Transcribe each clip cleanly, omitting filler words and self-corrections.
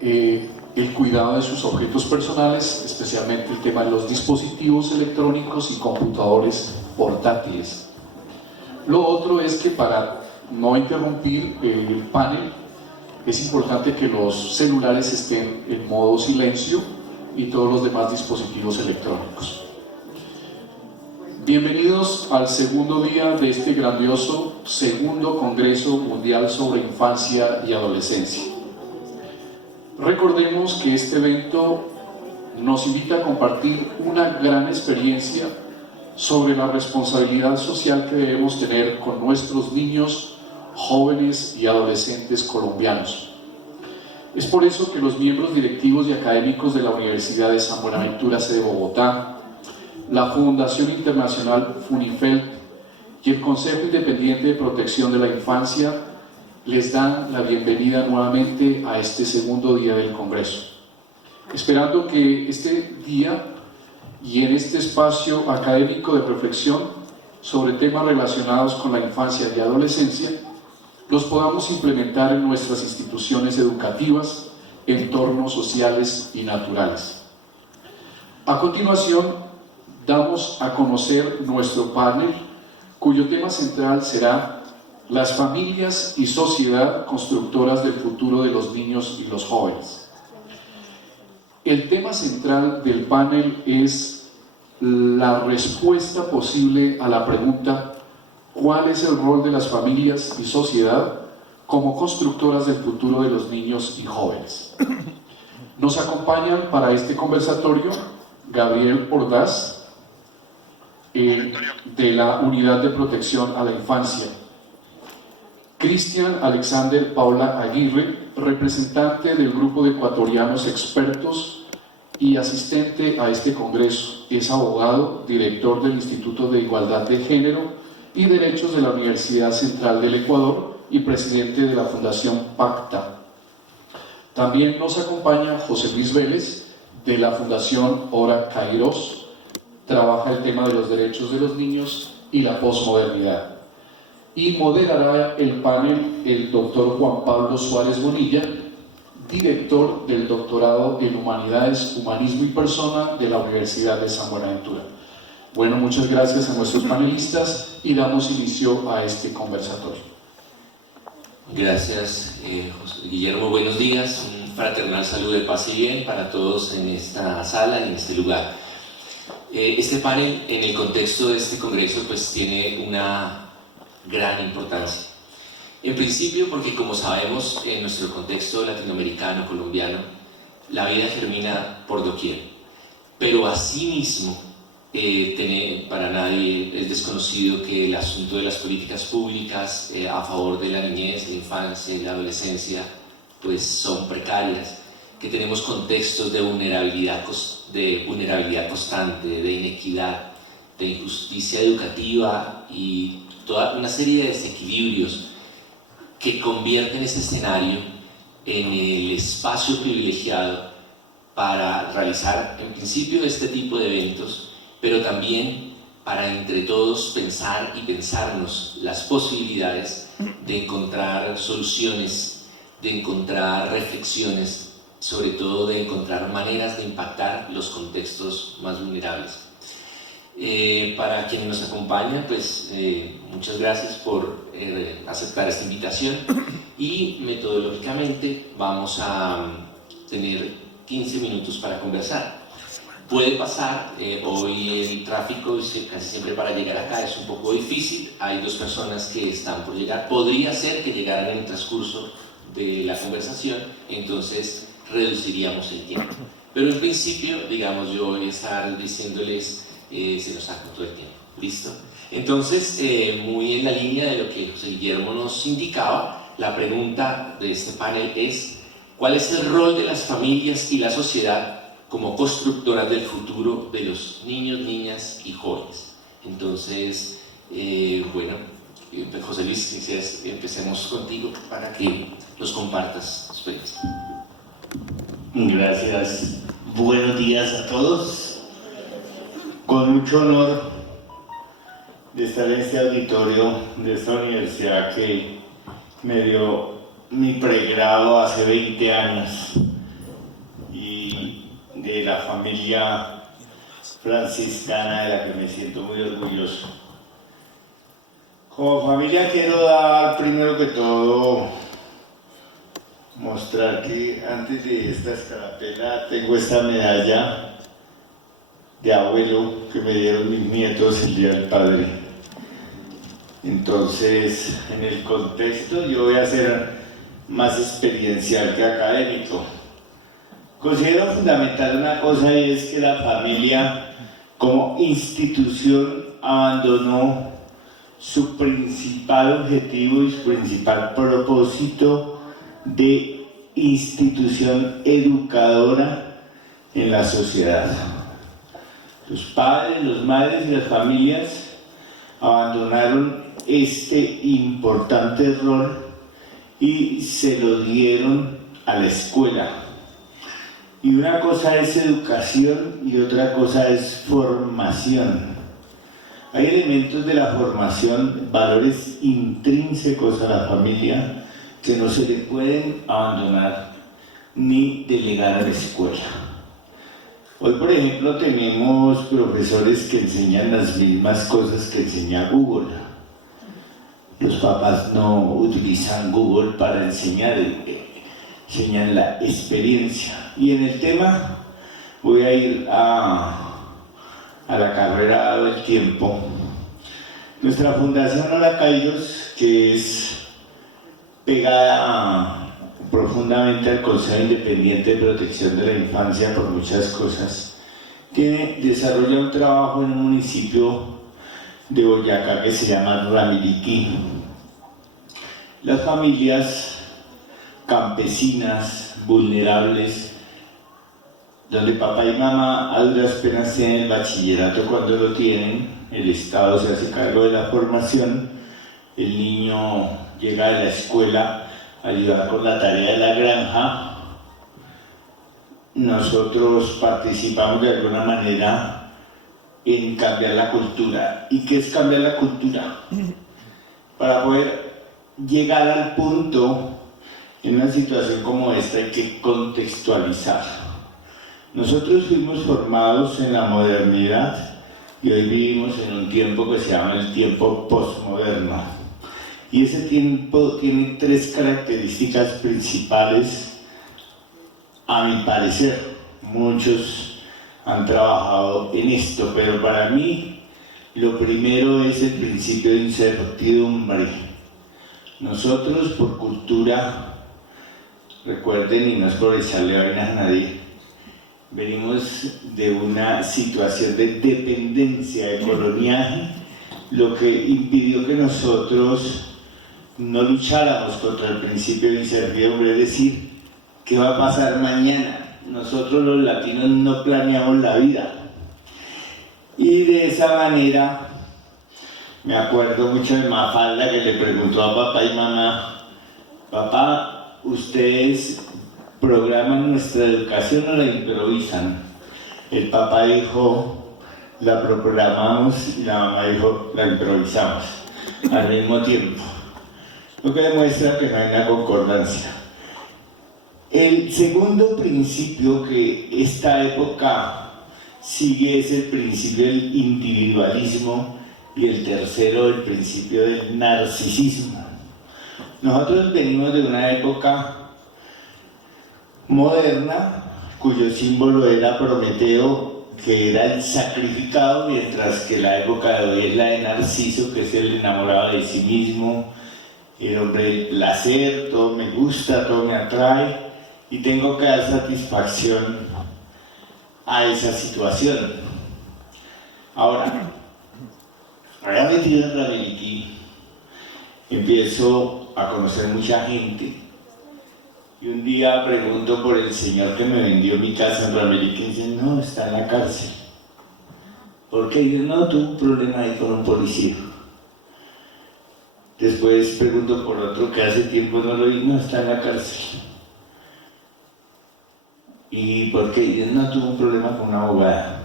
el cuidado de sus objetos personales, especialmente el tema de los dispositivos electrónicos y computadores portátiles. Lo otro es que, para no interrumpir el panel, es importante que los celulares estén en modo silencio y todos los demás dispositivos electrónicos. Bienvenidos al segundo día de este grandioso segundo Congreso Mundial sobre Infancia y Adolescencia. Recordemos que este evento nos invita a compartir una gran experiencia sobre la responsabilidad social que debemos tener con nuestros niños, jóvenes y adolescentes colombianos. Es por eso que los miembros directivos y académicos de la Universidad de San Buenaventura sede Bogotá, la Fundación Internacional FUNIFELT y el Consejo Independiente de Protección de la Infancia les dan la bienvenida nuevamente a este segundo día del Congreso, esperando que este día y en este espacio académico de reflexión sobre temas relacionados con la infancia y adolescencia los podamos implementar en nuestras instituciones educativas, entornos sociales y naturales. A continuación, damos a conocer nuestro panel, cuyo tema central será las familias y sociedad constructoras del futuro de los niños y los jóvenes. El tema central del panel es la respuesta posible a la pregunta: ¿cuál es el rol de las familias y sociedad como constructoras del futuro de los niños y jóvenes? Nos acompañan para este conversatorio Gabriel Ordaz, de la Unidad de Protección a la Infancia, Cristian Alexander Paula Aguirre, representante del grupo de ecuatorianos expertos y asistente a este congreso. Es abogado, director del Instituto de Igualdad de Género y Derechos de la Universidad Central del Ecuador y presidente de la Fundación PACTA. También nos acompaña José Luis Vélez, de la Fundación Hora Kairos. Trabaja el tema de los derechos de los niños y la posmodernidad. Y moderará el panel el doctor Juan Pablo Suárez Bonilla, director del doctorado en Humanidades, Humanismo y Persona de la Universidad de San Buenaventura. Bueno, muchas gracias a nuestros panelistas y damos inicio a este conversatorio. Gracias, Guillermo. Buenos días. Un fraternal saludo de paz y bien para todos en esta sala y en este lugar. Este panel, en el contexto de este congreso, pues tiene una gran importancia. En principio porque, como sabemos, en nuestro contexto latinoamericano, colombiano, la vida germina por doquier, pero asimismo para nadie es desconocido que el asunto de las políticas públicas a favor de la niñez, la infancia y la adolescencia pues son precarias, que tenemos contextos de vulnerabilidad constante, de inequidad, de injusticia educativa y toda una serie de desequilibrios que convierten este escenario en el espacio privilegiado para realizar en principio este tipo de eventos, pero también para entre todos pensar y pensarnos las posibilidades de encontrar soluciones, de encontrar reflexiones, sobre todo de encontrar maneras de impactar los contextos más vulnerables. Para quienes nos acompañan, pues muchas gracias por aceptar esta invitación y metodológicamente vamos a tener 15 minutos para conversar. Puede pasar, hoy el tráfico casi siempre para llegar acá es un poco difícil, hay dos personas que están por llegar, podría ser que llegaran en el transcurso de la conversación, entonces reduciríamos el tiempo. Pero en principio, digamos, yo voy a estar diciéndoles se nos acotó el tiempo. ¿Listo? Entonces, muy en la línea de lo que José Guillermo nos indicaba, la pregunta de este panel es: ¿cuál es el rol de las familias y la sociedad como constructoras del futuro de los niños, niñas y jóvenes? Entonces, bueno, José Luis, quizás empecemos contigo para que nos compartas tu experiencia. Gracias. Buenos días a todos. Con mucho honor de estar en este auditorio de esta universidad que me dio mi pregrado hace 20 años. familia franciscana de la que me siento muy orgulloso. Como familia quiero dar primero que todo mostrar que antes de esta escarapela tengo esta medalla de abuelo que me dieron mis nietos el Día del Padre. Entonces, en el contexto yo voy a ser más experiencial que académico. Considero fundamental una cosa, y es que la familia como institución abandonó su principal objetivo y su principal propósito de institución educadora en la sociedad. Los padres, los madres y las familias abandonaron este importante rol y se lo dieron a la escuela. Y una cosa es educación y otra cosa es formación. Hay elementos de la formación, valores intrínsecos a la familia que no se le pueden abandonar ni delegar a la escuela. Hoy, por ejemplo, tenemos profesores que enseñan las mismas cosas que enseña Google. Los papás no utilizan Google para enseñar, enseñan la experiencia. Y en el tema voy a ir a la carrera dado el tiempo. Nuestra Fundación Hola Kairos, que es pegada profundamente al Consejo Independiente de Protección de la Infancia por muchas cosas, desarrolla un trabajo en un municipio de Boyacá que se llama Ramiriquí. Las familias campesinas, vulnerables, donde papá y mamá a duras penas tienen el bachillerato, cuando lo tienen, el Estado se hace cargo de la formación, el niño llega a la escuela a ayudar con la tarea de la granja. Nosotros participamos de alguna manera en cambiar la cultura. ¿Y qué es cambiar la cultura? Para poder llegar al punto, en una situación como esta hay que contextualizar. Nosotros fuimos formados en la modernidad y hoy vivimos en un tiempo que se llama el tiempo postmoderno. Y ese tiempo tiene tres características principales, a mi parecer. Muchos han trabajado en esto, pero para mí lo primero es el principio de incertidumbre. Nosotros, por cultura, recuerden, y no es por echarle vainas a nadie, venimos de una situación de dependencia, de coloniaje, lo que impidió que nosotros no lucháramos contra el principio de incertidumbre, es decir, ¿qué va a pasar mañana? Nosotros los latinos no planeamos la vida. Y de esa manera, me acuerdo mucho de Mafalda, que le preguntó a papá y mamá: papá, ¿ustedes programan nuestra educación o la improvisan? El papá dijo: la programamos, y la mamá dijo: la improvisamos, al mismo tiempo. Lo que demuestra que no hay una concordancia. El segundo principio que esta época sigue es el principio del individualismo, y el tercero, el principio del narcisismo. Nosotros venimos de una época moderna, cuyo símbolo era Prometeo, que era el sacrificado, mientras que la época de hoy es la de Narciso, que es el enamorado de sí mismo, el hombre del placer, todo me gusta, todo me atrae, y tengo que dar satisfacción a esa situación. Ahora, ahora metido en Ramiriquí, empiezo a conocer mucha gente. Y un día pregunto por el señor que me vendió mi casa en Ramiriquí y dicen: no, está en la cárcel. ¿Por qué? Y yo: no, tuve un problema ahí con un policía. Después pregunto por otro que hace tiempo no lo vi: no, está en la cárcel. ¿Y por qué? Y yo: no, tuve un problema con una abogada.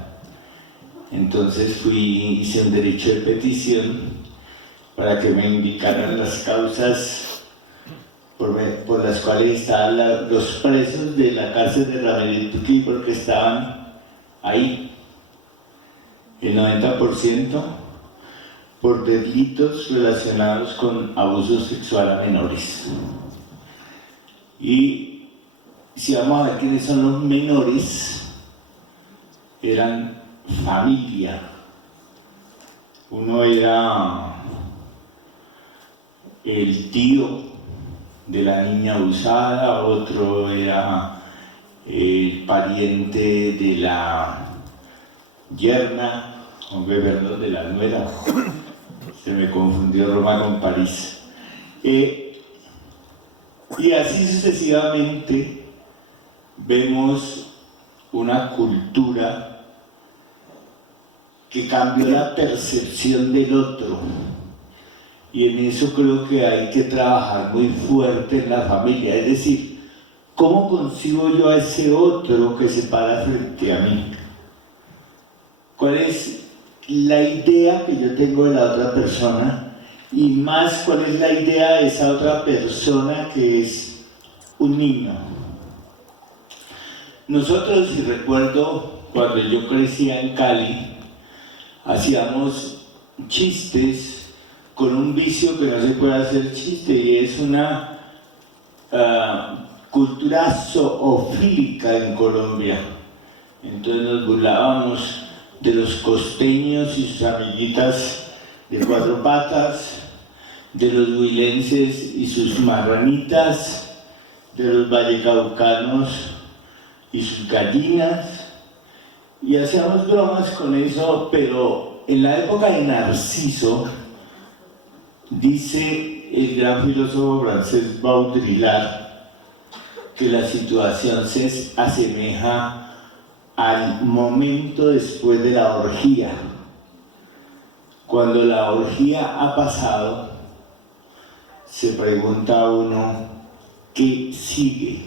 Entonces hice un derecho de petición para que me indicaran las causas por las cuales estaban los presos de la cárcel de Ramiriquí, porque estaban ahí, el 90% por delitos relacionados con abuso sexual a menores. Y si vamos a ver quiénes son los menores, eran familia. Uno era el tío de la niña abusada, otro era el pariente de la yerna, perdón, de la nuera. Se me confundió Roma con París. Y así sucesivamente vemos una cultura que cambió la percepción del otro. Y en eso creo que hay que trabajar muy fuerte en la familia. Es decir, ¿cómo concibo yo a ese otro que se para frente a mí? ¿Cuál es la idea que yo tengo de la otra persona? Y más, ¿cuál es la idea de esa otra persona que es un niño? Nosotros, si recuerdo, cuando yo crecía en Cali, hacíamos chistes con un vicio que no se puede hacer chiste, y es una cultura zoofílica en Colombia. Entonces nos burlábamos de los costeños y sus amiguitas de cuatro patas, de los huilenses y sus marranitas, de los vallecaucanos y sus gallinas, y hacíamos bromas con eso. Pero en la época de Narciso, dice el gran filósofo francés Baudrillard que la situación se asemeja al momento después de la orgía. Cuando la orgía ha pasado, se pregunta a uno, ¿qué sigue?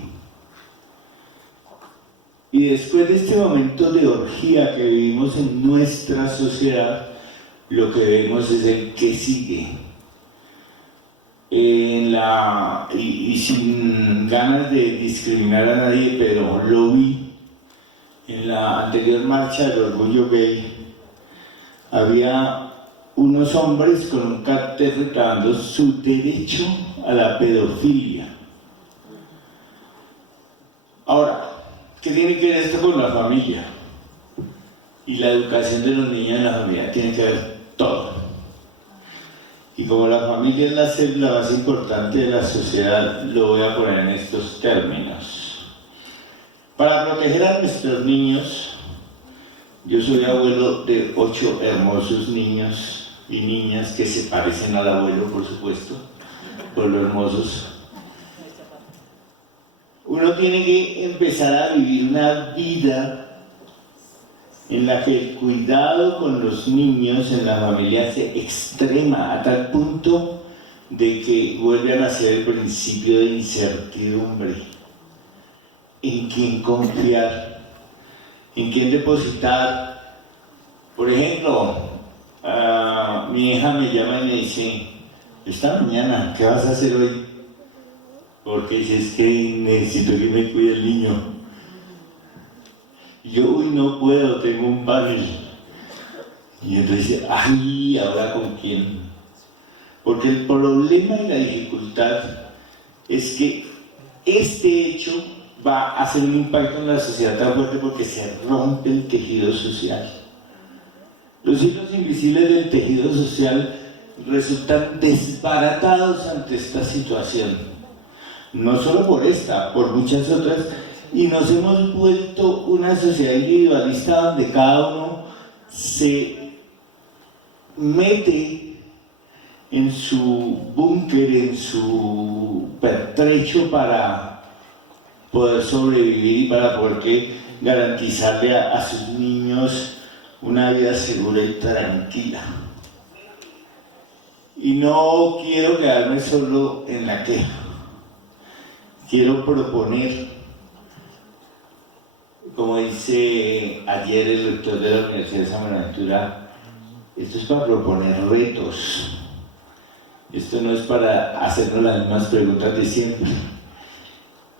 Y después de este momento de orgía que vivimos en nuestra sociedad, lo que vemos es el ¿qué sigue? Y sin ganas de discriminar a nadie, pero lo vi en la anterior marcha del orgullo gay. Había unos hombres con un cartel reclamando su derecho a la pedofilia. Ahora, ¿qué tiene que ver esto con la familia? Y la educación de los niños en la familia tiene que ver todo. Y como la familia es la célula más importante de la sociedad, lo voy a poner en estos términos. Para proteger a nuestros niños, yo soy abuelo de 8 hermosos niños y niñas que se parecen al abuelo, por supuesto, por lo hermosos. Uno tiene que empezar a vivir una vida en la que el cuidado con los niños en la familia se extrema a tal punto de que vuelve a nacer el principio de incertidumbre. ¿En quién confiar? ¿En quién depositar? Por ejemplo, mi hija me llama y me dice, esta mañana, ¿qué vas a hacer hoy? Porque dice, es que necesito que me cuide el niño. Yo, no puedo, tengo un panel. Y entonces dice, ay, ¿ahora con quién? Porque el problema y la dificultad es que este hecho va a hacer un impacto en la sociedad tan fuerte porque se rompe el tejido social. Los hilos invisibles del tejido social resultan desbaratados ante esta situación. No solo por esta, por muchas otras. Y nos hemos vuelto una sociedad individualista donde cada uno se mete en su búnker, en su pertrecho para poder sobrevivir y para poder garantizarle a sus niños una vida segura y tranquila. Y no quiero quedarme solo en la queja. Quiero proponer, como dice ayer el rector de la Universidad de San Buenaventura, esto es para proponer retos. Esto no es para hacernos las mismas preguntas de siempre.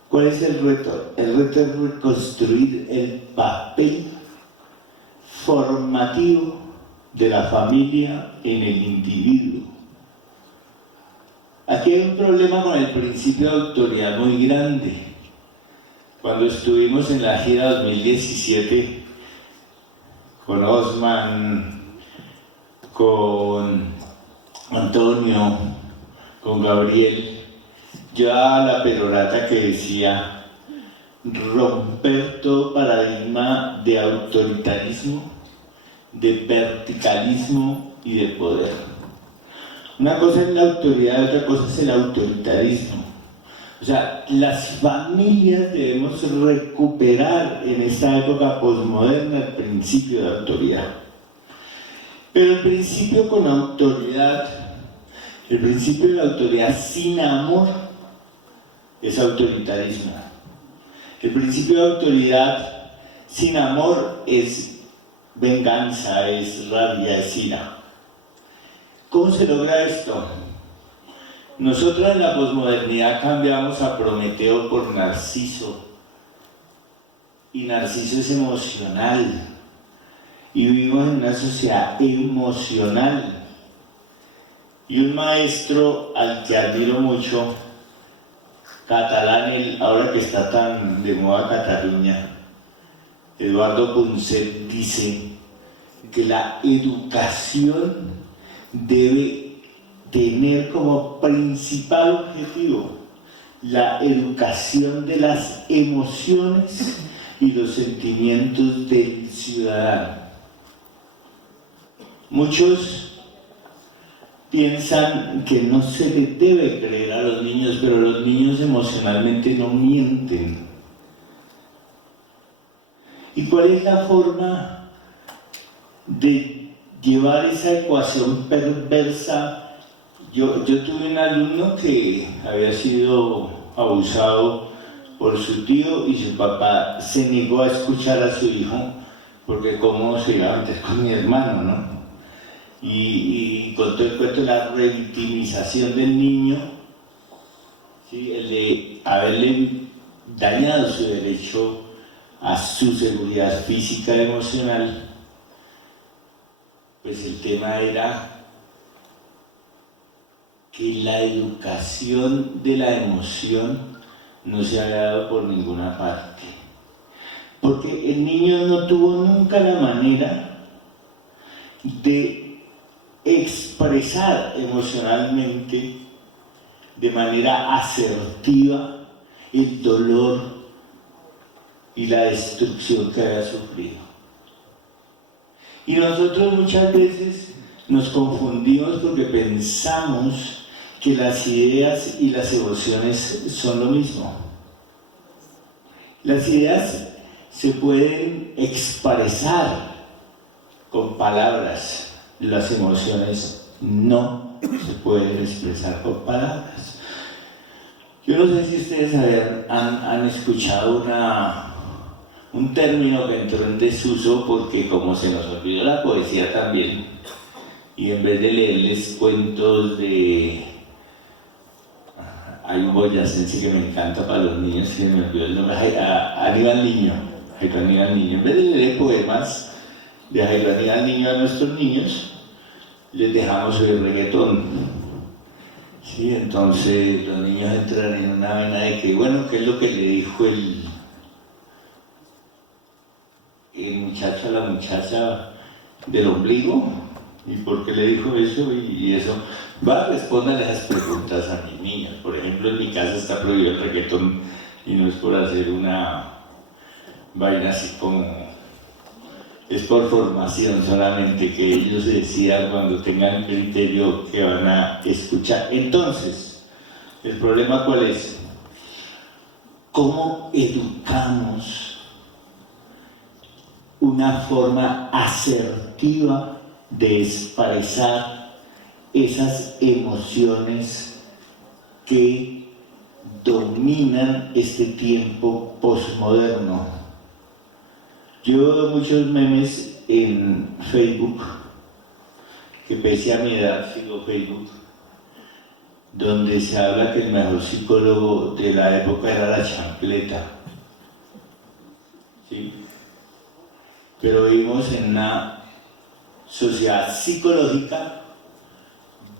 ¿Cuál es el reto? El reto es reconstruir el papel transformativo de la familia en el individuo. Aquí hay un problema con el principio de autoridad muy grande. Cuando estuvimos en la gira 2017 con Osman, con Antonio, con Gabriel, yo daba la perorata que decía romper todo paradigma de autoritarismo, de verticalismo y de poder. Una cosa es la autoridad, otra cosa es el autoritarismo. O sea, las familias debemos recuperar en esta época posmoderna el principio de autoridad. Pero el principio con autoridad, el principio de la autoridad sin amor es autoritarismo. El principio de autoridad sin amor es venganza, es rabia, es ira. ¿Cómo se logra esto? Nosotros en la posmodernidad cambiamos a Prometeo por Narciso. Y Narciso es emocional. Y vivimos en una sociedad emocional. Y un maestro al que admiro mucho, catalán, ahora que está tan de moda Cataluña, Eduardo Punset, dice que la educación debe tener como principal objetivo la educación de las emociones y los sentimientos del ciudadano. Muchos piensan que no se les debe creer a los niños, pero los niños emocionalmente no mienten. ¿Y cuál es la forma de llevar esa ecuación perversa? Yo tuve un alumno que había sido abusado por su tío y su papá se negó a escuchar a su hijo porque cómo se iba a meter con mi hermano, ¿no? Y con todo el cuento de la revictimización del niño, ¿sí? El de haberle dañado su derecho a su seguridad física y emocional. Pues el tema era que la educación de la emoción no se había dado por ninguna parte. Porque el niño no tuvo nunca la manera de expresar emocionalmente de manera asertiva el dolor y la destrucción que había sufrido. Y nosotros muchas veces nos confundimos porque pensamos que las ideas y las emociones son lo mismo. Las ideas se pueden expresar con palabras, las emociones no se pueden expresar con palabras. Yo no sé si ustedes han escuchado un término que entró en desuso porque como se nos olvidó la poesía también, y en vez de leerles cuentos de... Hay un boyacense que me encanta para los niños, que me olvidó el nombre, Aníbal Niño. En vez de leer poemas de Jairo Aníbal Niño a nuestros niños, les dejamos el reggaetón. ¿Sí? Entonces los niños entran en una vena de que, bueno, ¿qué es lo que le dijo el muchacho a la muchacha del ombligo? ¿Y por qué le dijo eso? Y eso. Va, respondan esas preguntas a mis niños. Por ejemplo, en mi casa está prohibido el reggaetón y no es por hacer una vaina así como... Es por formación solamente, que ellos decidan cuando tengan criterio que van a escuchar. Entonces, ¿el problema cuál es? ¿Cómo educamos una forma asertiva de expresar esas emociones que dominan este tiempo posmoderno? Yo veo muchos memes en Facebook, que pese a mi edad sigo Facebook, donde se habla que el mejor psicólogo de la época era la chancleta. ¿Sí? pero vivimos en una sociedad psicológica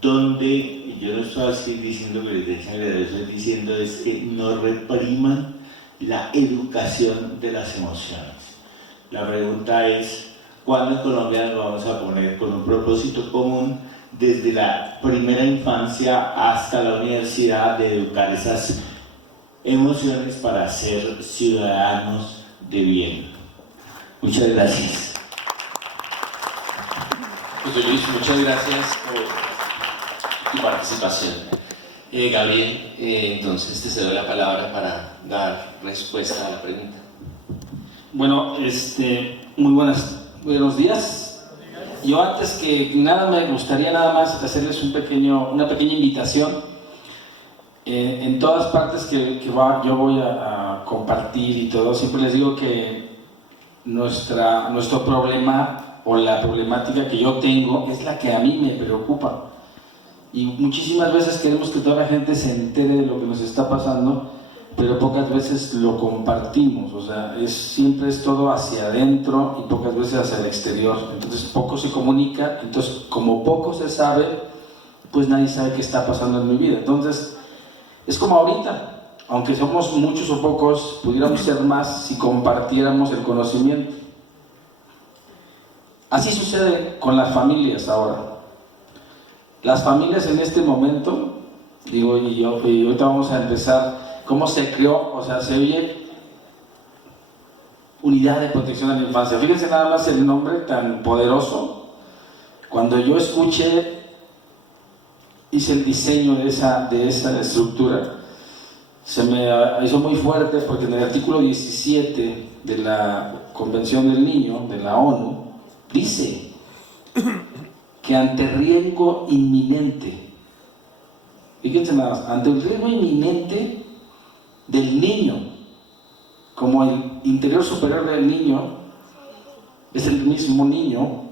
donde, y yo no estoy así diciendo que les den sangre, lo estoy diciendo es que no repriman la educación de las emociones. La pregunta es, ¿cuándo en Colombia nos vamos a poner con un propósito común desde la primera infancia hasta la universidad de educar esas emociones para ser ciudadanos de bien? Muchas gracias. Pues Luis, muchas gracias por tu participación. Gabriel, entonces te cedo la palabra para dar respuesta a la pregunta. Bueno, muy buenos días. Yo antes que nada me gustaría nada más hacerles una pequeña invitación. En todas partes que yo voy a compartir y todo, siempre les digo que nuestro problema o la problemática que yo tengo es la que a mí me preocupa. Y muchísimas veces queremos que toda la gente se entere de lo que nos está pasando, pero pocas veces lo compartimos. O sea, siempre es todo hacia adentro y pocas veces hacia el exterior. Entonces poco se comunica, entonces como poco se sabe, pues nadie sabe qué está pasando en mi vida. Entonces es como ahorita, aunque somos muchos o pocos, pudiéramos ser más si compartiéramos el conocimiento. Así sucede con las familias ahora. Las familias en este momento, digo, y ahorita vamos a empezar, cómo se creó, o sea, se oye Unidad de Protección a la Infancia. Fíjense nada más el nombre tan poderoso. Cuando yo escuché, hice el diseño de esa estructura, se me hizo muy fuerte porque en el artículo 17 de la Convención del Niño, de la ONU, dice que ante riesgo inminente, fíjense nada más, ante el riesgo inminente del niño, como el interior superior del niño es el mismo niño,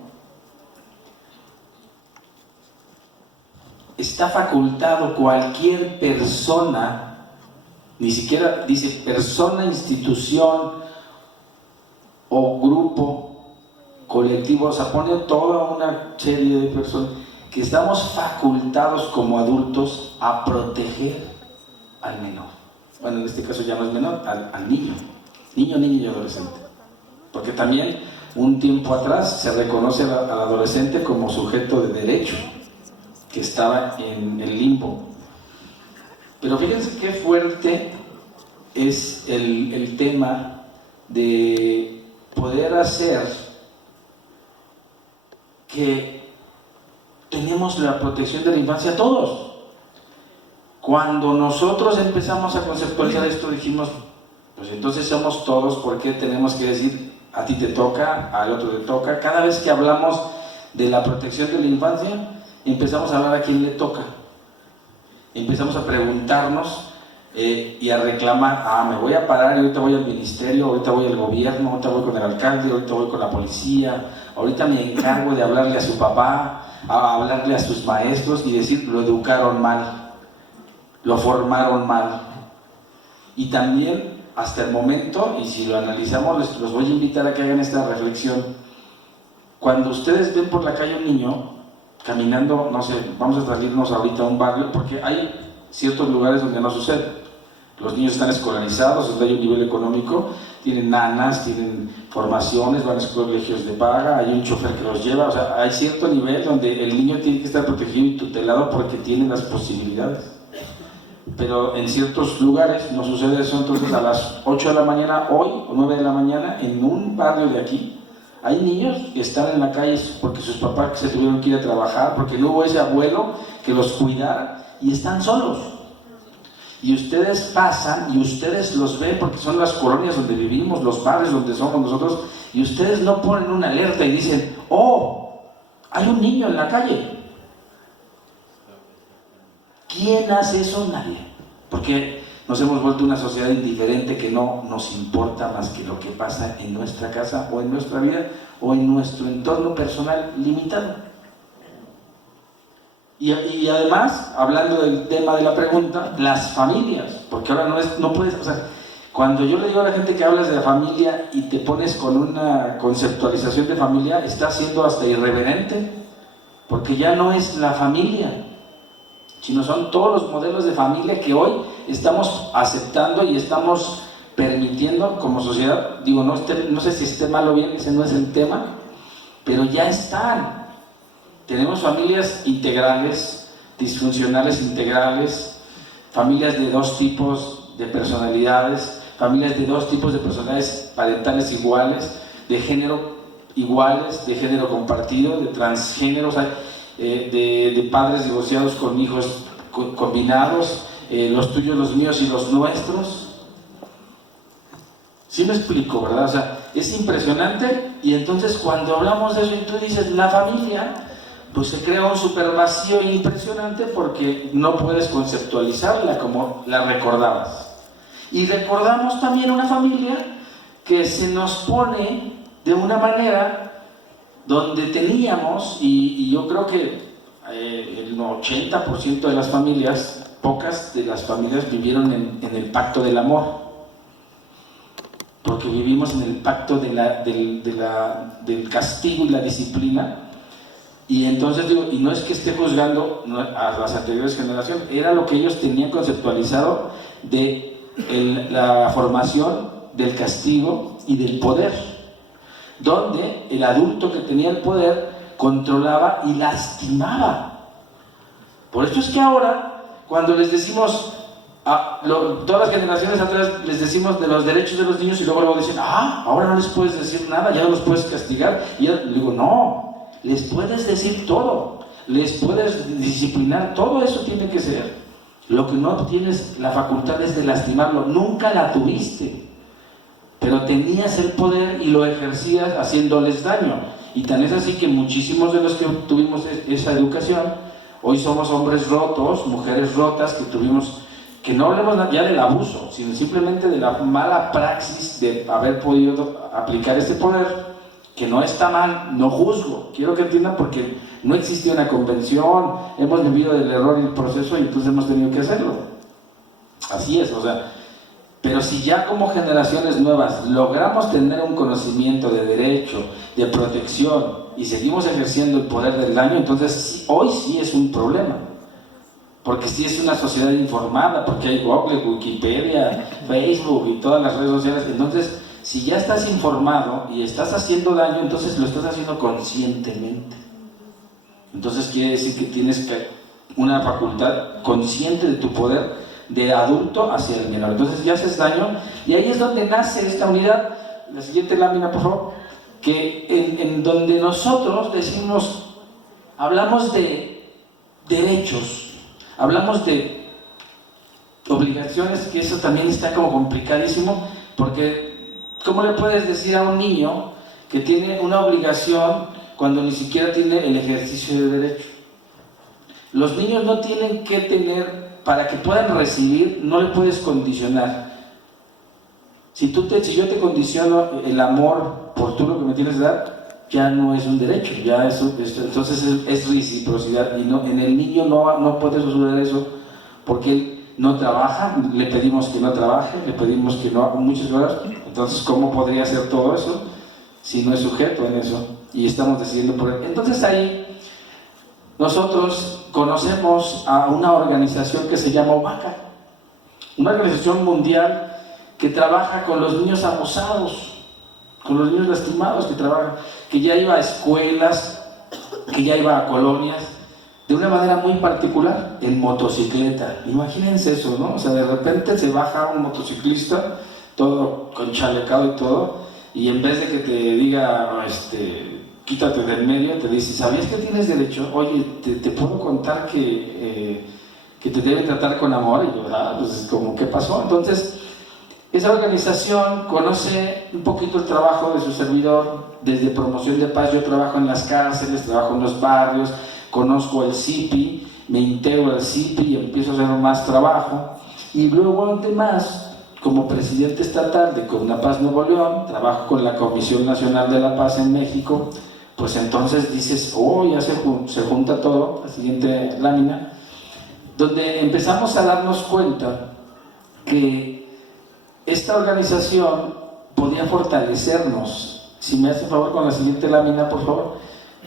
está facultado cualquier persona, ni siquiera dice persona, institución o grupo colectivo, o sea, pone toda una serie de personas que estamos facultados como adultos a proteger al menor. Bueno, en este caso ya no es menor, al niño, niño y adolescente. Porque también un tiempo atrás se reconoce al adolescente como sujeto de derecho, que estaba en el limbo. Pero fíjense qué fuerte es el tema de poder hacer que tenemos la protección de la infancia todos. Cuando nosotros empezamos a conceptualizar esto, dijimos, pues entonces somos todos, ¿por qué tenemos que decir a ti te toca, al otro te toca? Cada vez que hablamos de la protección de la infancia, empezamos a hablar a quién le toca. Empezamos a preguntarnos y a reclamar, me voy a parar y ahorita voy al ministerio, ahorita voy al gobierno, ahorita voy con el alcalde, ahorita voy con la policía, ahorita me encargo de hablarle a su papá, a hablarle a sus maestros y decir, lo educaron mal, lo formaron mal. Y también, hasta el momento, y si lo analizamos, los voy a invitar a que hagan esta reflexión. Cuando ustedes ven por la calle un niño caminando, no sé, vamos a salirnos ahorita a un barrio, porque hay ciertos lugares donde no sucede. Los niños están escolarizados, hay un nivel económico, tienen nanas, tienen formaciones, van a colegios de paga, hay un chofer que los lleva, o sea, hay cierto nivel donde el niño tiene que estar protegido y tutelado porque tiene las posibilidades. Pero en ciertos lugares no sucede eso. Entonces a las 8 de la mañana, hoy, o 9 de la mañana, en un barrio de aquí, hay niños que están en la calle porque sus papás se tuvieron que ir a trabajar, porque no hubo ese abuelo que los cuidara y están solos. Y ustedes pasan y ustedes los ven porque son las colonias donde vivimos, los barrios donde somos nosotros, y ustedes no ponen una alerta y dicen, oh, hay un niño en la calle. ¿Quién hace eso? Nadie. Porque nos hemos vuelto una sociedad indiferente que no nos importa más que lo que pasa en nuestra casa o en nuestra vida o en nuestro entorno personal limitado. Y además, hablando del tema de la pregunta, las familias, porque ahora no puedes, o sea, Cuando yo le digo a la gente que hablas de la familia y te pones con una conceptualización de familia, estás siendo hasta irreverente, porque ya no es la familia, sino son todos los modelos de familia que hoy estamos aceptando y estamos permitiendo como sociedad. Digo, no sé si esté mal o bien, ese no es el tema, pero ya están. Tenemos familias integrales, disfuncionales integrales, familias de dos tipos de personalidades, familias de dos tipos de personalidades parentales iguales, de género iguales, de género compartido, de transgéneros, de padres divorciados con hijos combinados, los tuyos, los míos y los nuestros. ¿Sí me explico, verdad? O sea, es impresionante. Y entonces cuando hablamos de eso y tú dices la familia, pues se crea un super vacío impresionante porque no puedes conceptualizarla como la recordabas. Y recordamos también una familia que se nos pone de una manera donde teníamos, y yo creo que el 80% de las familias, pocas de las familias vivieron en el pacto del amor, porque vivimos en el pacto del castigo y la disciplina. Y entonces digo, y no es que esté juzgando a las anteriores generaciones, era lo que ellos tenían conceptualizado de la formación del castigo y del poder, donde el adulto que tenía el poder controlaba y lastimaba. Por eso es que ahora, cuando les decimos, todas las generaciones atrás les decimos de los derechos de los niños y luego dicen, ahora no les puedes decir nada, ya no los puedes castigar. Y yo digo, no, les puedes decir todo, les puedes disciplinar, todo eso tiene que ser. Lo que no tienes la facultad es de lastimarlo, nunca la tuviste, pero tenías el poder y lo ejercías haciéndoles daño. Y tan es así que muchísimos de los que tuvimos esa educación, hoy somos hombres rotos, mujeres rotas, que no hablemos ya del abuso, sino simplemente de la mala praxis de haber podido aplicar este poder, que no está mal, no juzgo, quiero que entiendan, porque no existía una convención, hemos vivido del error y el proceso y entonces hemos tenido que hacerlo. Así es, o sea, pero si ya como generaciones nuevas logramos tener un conocimiento de derecho, de protección y seguimos ejerciendo el poder del daño, entonces hoy sí es un problema. Porque sí es una sociedad informada, porque hay Google, Wikipedia, Facebook y todas las redes sociales. Entonces, si ya estás informado y estás haciendo daño, entonces lo estás haciendo conscientemente. Entonces quiere decir que tienes una facultad consciente de tu poder de adulto hacia el menor. Entonces ya haces daño y ahí es donde nace esta unidad. La siguiente lámina, por favor. Que en donde nosotros decimos, hablamos de derechos, hablamos de obligaciones, que eso también está como complicadísimo, porque ¿cómo le puedes decir a un niño que tiene una obligación cuando ni siquiera tiene el ejercicio de derecho? Los niños no tienen que tener, para que puedan recibir, no le puedes condicionar. Si yo te condiciono el amor por tú lo que me tienes que dar, ya no es un derecho, ya entonces es reciprocidad, y no, en el niño no puede suceder eso, porque él no trabaja, le pedimos que no trabaje, le pedimos que no haga muchas horas. Entonces ¿cómo podría hacer todo eso si no es sujeto en eso? Y estamos decidiendo por él. Entonces ahí nosotros conocemos a una organización que se llama OVACA, una organización mundial que trabaja con los niños abusados, con los niños lastimados, que ya iba a escuelas, que ya iba a colonias, de una manera muy particular, en motocicleta. Imagínense eso, ¿no? O sea, de repente se baja un motociclista, todo con chalecado y todo, y en vez de que te diga, quítate del medio, te dice, ¿sabías que tienes derecho? Oye, te puedo contar que te deben tratar con amor. Y yo, pues como, ¿qué pasó? Entonces, esa organización conoce un poquito el trabajo de su servidor, desde promoción de paz. Yo trabajo en las cárceles, trabajo en los barrios, conozco el CIPI, me integro al CIPI y empiezo a hacer más trabajo. Y luego, además, como presidente estatal de CONAPAZ Nuevo León, trabajo con la Comisión Nacional de la Paz en México. Pues entonces dices, ya se junta todo. La siguiente lámina, donde empezamos a darnos cuenta que esta organización podía fortalecernos. Si me hace favor con la siguiente lámina, por favor,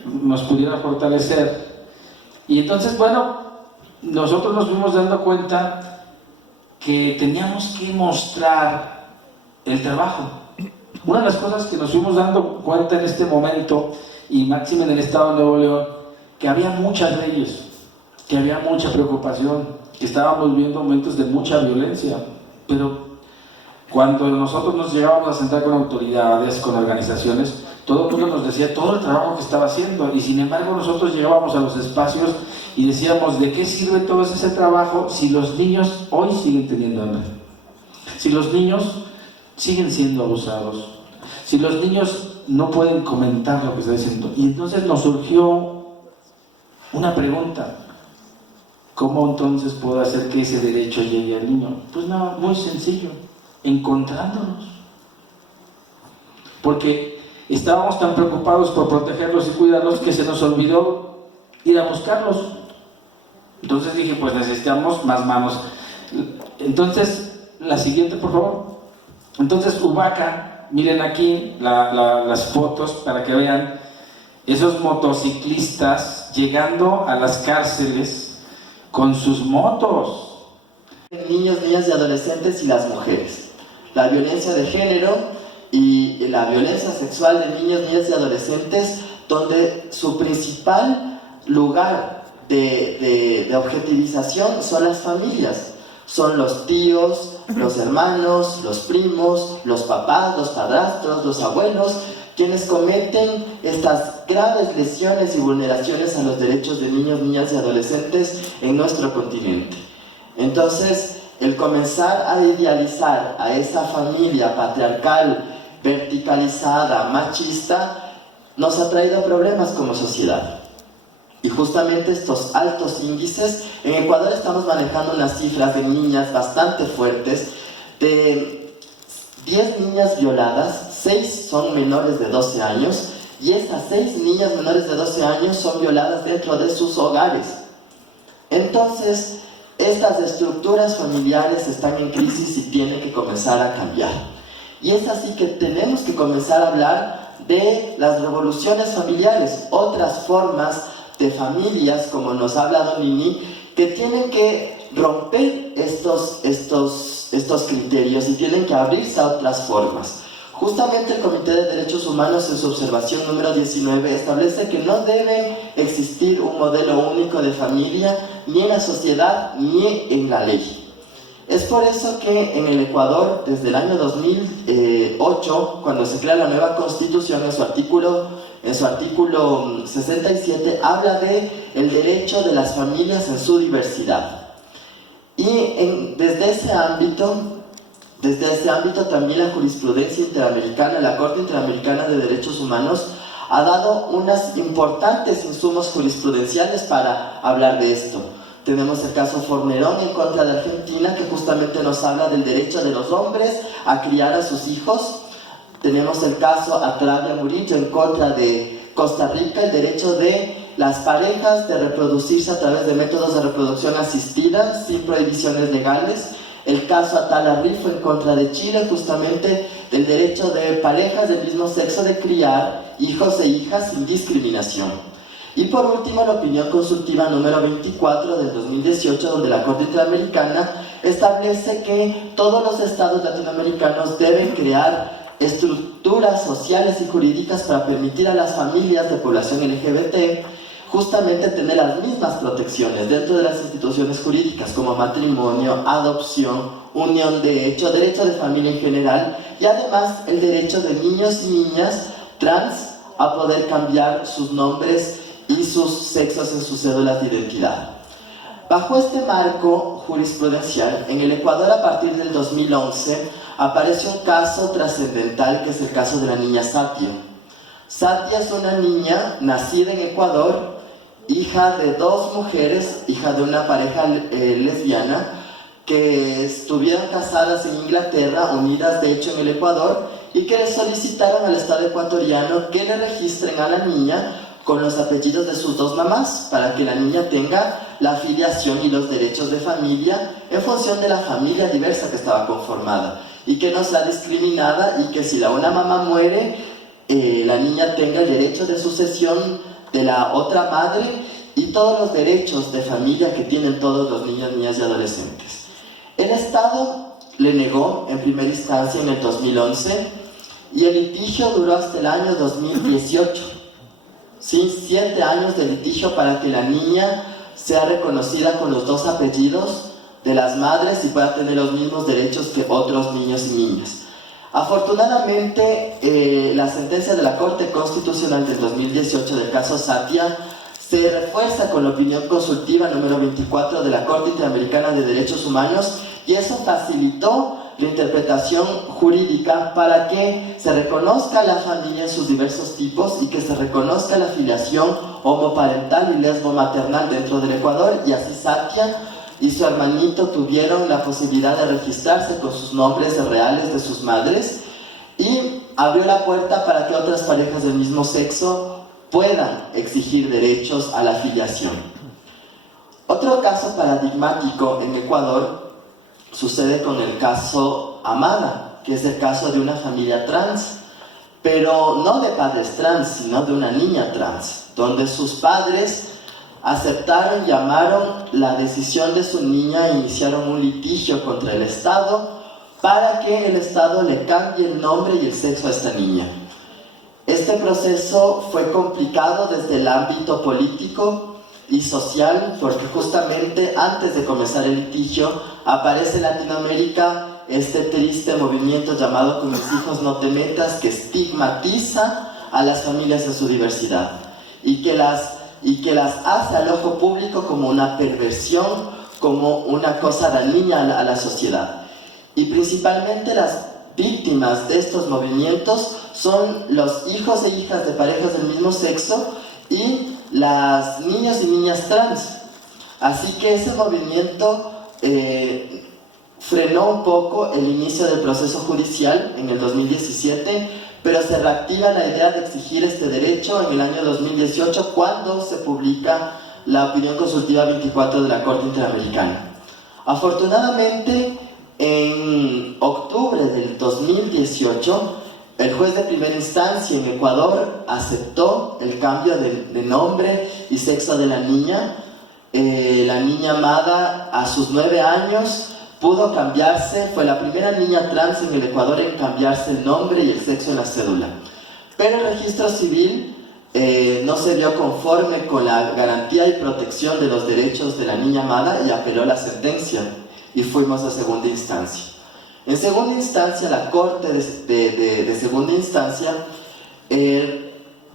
nos pudiera fortalecer. Y entonces, bueno, nosotros nos fuimos dando cuenta que teníamos que mostrar el trabajo. Una de las cosas que nos fuimos dando cuenta en este momento, y máxime en el estado de Nuevo León, que había muchas leyes, que había mucha preocupación, que estábamos viendo momentos de mucha violencia, pero cuando nosotros nos llegábamos a sentar con autoridades, con organizaciones, todo el mundo nos decía todo el trabajo que estaba haciendo, y sin embargo nosotros llegábamos a los espacios y decíamos, ¿de qué sirve todo ese trabajo si los niños hoy siguen teniendo hambre? Si los niños siguen siendo abusados, si los niños no pueden comentar lo que está diciendo. Y entonces nos surgió una pregunta: ¿cómo entonces puedo hacer que ese derecho llegue al niño? Pues no, muy sencillo, encontrándonos. Porque estábamos tan preocupados por protegerlos y cuidarlos que se nos olvidó ir a buscarlos. Entonces dije, pues necesitamos más manos. Entonces, la siguiente, por favor. Entonces, Ubaca, miren aquí las fotos para que vean esos motociclistas llegando a las cárceles con sus motos. Niños, niñas y adolescentes y las mujeres. La violencia de género y la violencia sexual de niños, niñas y adolescentes, donde su principal lugar de objetivización son las familias. Son los tíos, los hermanos, los primos, los papás, los padrastros, los abuelos, quienes cometen estas graves lesiones y vulneraciones a los derechos de niños, niñas y adolescentes en nuestro continente. Entonces, el comenzar a idealizar a esa familia patriarcal, verticalizada, machista, nos ha traído problemas como sociedad. Y justamente estos altos índices, en Ecuador estamos manejando unas cifras de niñas bastante fuertes, de 10 niñas violadas, 6 son menores de 12 años, y esas 6 niñas menores de 12 años son violadas dentro de sus hogares. Entonces, estas estructuras familiares están en crisis y tienen que comenzar a cambiar. Y es así que tenemos que comenzar a hablar de las revoluciones familiares, otras formas de familias, como nos ha hablado Nini, que tienen que romper estos criterios y tienen que abrirse a otras formas. Justamente el Comité de Derechos Humanos, en su observación número 19, establece que no debe existir un modelo único de familia, ni en la sociedad, ni en la ley. Es por eso que en el Ecuador, desde el año 2008, cuando se crea la nueva Constitución, en su artículo 67, habla de el derecho de las familias en su diversidad. Y desde ese ámbito también la jurisprudencia interamericana, la Corte Interamericana de Derechos Humanos, ha dado unos importantes insumos jurisprudenciales para hablar de esto. Tenemos el caso Fornerón en contra de Argentina, que justamente nos habla del derecho de los hombres a criar a sus hijos. Tenemos el caso Atlavia Murillo en contra de Costa Rica, el derecho de las parejas de reproducirse a través de métodos de reproducción asistida sin prohibiciones legales. El caso Atala Rifo en contra de Chile, justamente del derecho de parejas del mismo sexo de criar hijos e hijas sin discriminación. Y por último, la opinión consultiva número 24 del 2018, donde la Corte Interamericana establece que todos los estados latinoamericanos deben crear estructuras sociales y jurídicas para permitir a las familias de población LGBT justamente tener las mismas protecciones dentro de las instituciones jurídicas, como matrimonio, adopción, unión de hecho, derecho de familia en general, y además el derecho de niños y niñas trans a poder cambiar sus nombres y sus sexos en sus cédulas de identidad. Bajo este marco jurisprudencial, en el Ecuador, a partir del 2011, aparece un caso trascendental, que es el caso de la niña Satia. Satia es una niña nacida en Ecuador, hija de 2 mujeres, hija de una pareja lesbiana, que estuvieron casadas en Inglaterra, unidas de hecho en el Ecuador, y que le solicitaron al Estado ecuatoriano que le registren a la niña con los apellidos de sus 2 mamás, para que la niña tenga la afiliación y los derechos de familia en función de la familia diversa que estaba conformada. y que no sea discriminada, y que si una mamá muere, la niña tenga el derecho de sucesión de la otra madre y todos los derechos de familia que tienen todos los niños, niñas y adolescentes. El Estado le negó en primera instancia en el 2011 y el litigio duró hasta el año 2018. ¿Sí? 7 años de litigio para que la niña sea reconocida con los 2 apellidos de las madres y pueda tener los mismos derechos que otros niños y niñas. Afortunadamente, la sentencia de la Corte Constitucional del 2018 del caso Satia se refuerza con la opinión consultiva número 24 de la Corte Interamericana de Derechos Humanos, y eso facilitó la interpretación jurídica para que se reconozca la familia en sus diversos tipos y que se reconozca la filiación homoparental y lesbomaternal dentro del Ecuador, y así Satia y su hermanito tuvieron la posibilidad de registrarse con sus nombres reales de sus madres, y abrió la puerta para que otras parejas del mismo sexo puedan exigir derechos a la filiación. Otro caso paradigmático en Ecuador sucede con el caso Amada, que es el caso de una familia trans, pero no de padres trans, sino de una niña trans, donde sus padres aceptaron y amaron la decisión de su niña e iniciaron un litigio contra el Estado para que el Estado le cambie el nombre y el sexo a esta niña. Este proceso fue complicado desde el ámbito político y social, porque justamente antes de comenzar el litigio aparece en Latinoamérica este triste movimiento llamado Con mis hijos no te metas, que estigmatiza a las familias en su diversidad y que las hace al ojo público como una perversión, como una cosa dañina a la sociedad. Y principalmente las víctimas de estos movimientos son los hijos e hijas de parejas del mismo sexo y las niños y niñas trans. Así que ese movimiento frenó un poco el inicio del proceso judicial en el 2017, pero se reactiva la idea de exigir este derecho en el año 2018 cuando se publica la opinión consultiva 24 de la Corte Interamericana. Afortunadamente, en octubre del 2018, el juez de primera instancia en Ecuador aceptó el cambio de nombre y sexo de la niña. La niña Amada, a sus 9 años, pudo cambiarse, fue la primera niña trans en el Ecuador en cambiarse el nombre y el sexo en la cédula. Pero el registro civil no se vio conforme con la garantía y protección de los derechos de la niña Amada y apeló la sentencia, y fuimos a segunda instancia. En segunda instancia, la Corte de segunda instancia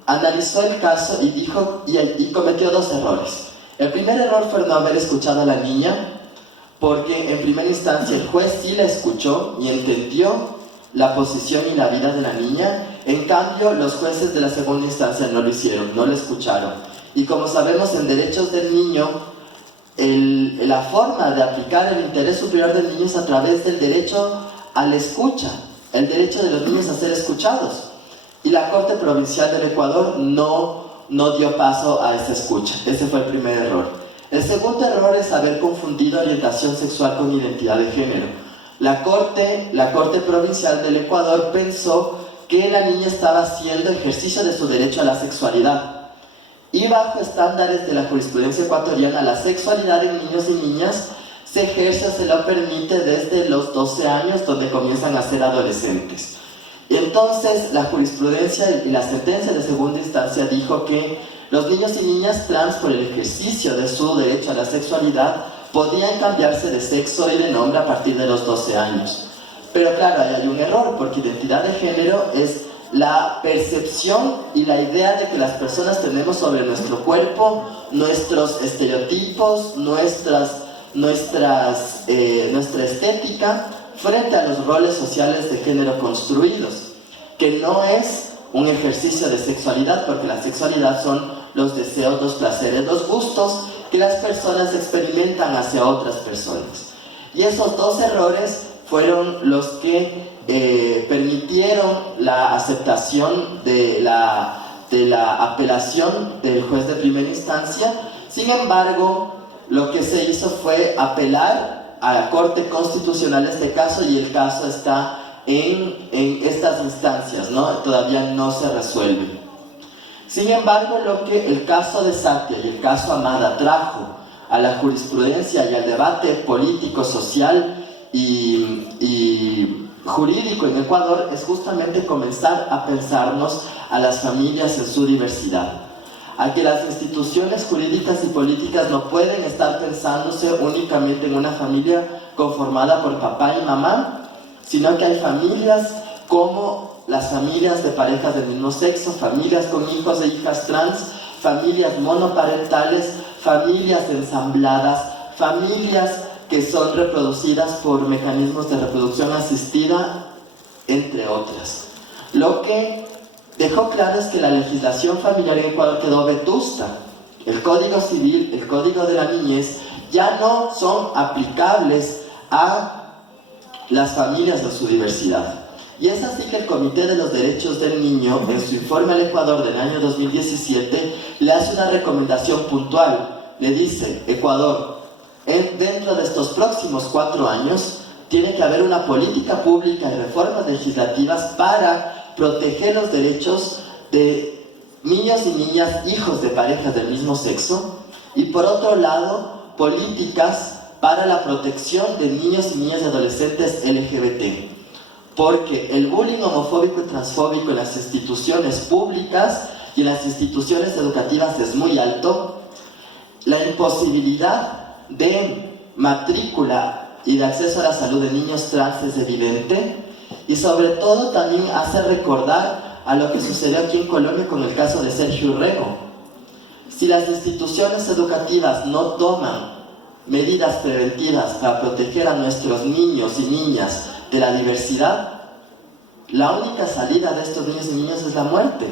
analizó el caso y dijo y cometió 2 errores. El primer error fue no haber escuchado a la niña, porque en primera instancia el juez sí la escuchó y entendió la posición y la vida de la niña. En cambio, los jueces de la segunda instancia no lo hicieron, no la escucharon. Y como sabemos, en derechos del niño, la forma de aplicar el interés superior del niño es a través del derecho a la escucha, el derecho de los niños a ser escuchados. Y la Corte Provincial del Ecuador no dio paso a esa escucha. Ese fue el primer error. El segundo error es haber confundido orientación sexual con identidad de género. La Corte Provincial del Ecuador pensó que la niña estaba haciendo ejercicio de su derecho a la sexualidad. Y bajo estándares de la jurisprudencia ecuatoriana, la sexualidad en niños y niñas se ejerce o se lo permite desde los 12 años, donde comienzan a ser adolescentes. Y entonces la jurisprudencia y la sentencia de segunda instancia dijo que los niños y niñas trans, por el ejercicio de su derecho a la sexualidad, podían cambiarse de sexo y de nombre a partir de los 12 años. Pero claro, ahí hay un error, porque identidad de género es la percepción y la idea de que las personas tenemos sobre nuestro cuerpo, nuestros estereotipos, nuestra estética, frente a los roles sociales de género construidos, que no es un ejercicio de sexualidad, porque la sexualidad son los deseos, los placeres, los gustos que las personas experimentan hacia otras personas. Y esos 2 errores fueron los que permitieron la aceptación de la apelación del juez de primera instancia. Sin embargo, lo que se hizo fue apelar a la Corte Constitucional este caso, y el caso está en estas instancias, ¿no? Todavía no se resuelve. Sin embargo, lo que el caso de Satia y el caso Amada trajo a la jurisprudencia y al debate político, social y jurídico en Ecuador es justamente comenzar a pensarnos a las familias en su diversidad, a que las instituciones jurídicas y políticas no pueden estar pensándose únicamente en una familia conformada por papá y mamá, sino que hay familias como las familias de parejas del mismo sexo, familias con hijos e hijas trans, familias monoparentales, familias ensambladas, familias que son reproducidas por mecanismos de reproducción asistida, entre otras. Lo que dejó claro es que la legislación familiar en Ecuador quedó vetusta. El Código Civil, el Código de la Niñez, ya no son aplicables a las familias en su diversidad. Y es así que el Comité de los Derechos del Niño, en su informe al Ecuador del año 2017, le hace una recomendación puntual. Le dice: Ecuador, dentro de estos próximos 4 años, tiene que haber una política pública y reformas legislativas para proteger los derechos de niños y niñas, hijos de parejas del mismo sexo, y por otro lado, políticas para la protección de niños y niñas y adolescentes LGBT. Porque el bullying homofóbico y transfóbico en las instituciones públicas y en las instituciones educativas es muy alto. La imposibilidad de matrícula y de acceso a la salud de niños trans es evidente. Y sobre todo también hace recordar a lo que sucedió aquí en Colombia con el caso de Sergio Urrego. Si las instituciones educativas no toman medidas preventivas para proteger a nuestros niños y niñas de la diversidad, la única salida de estos niños y niñas es la muerte.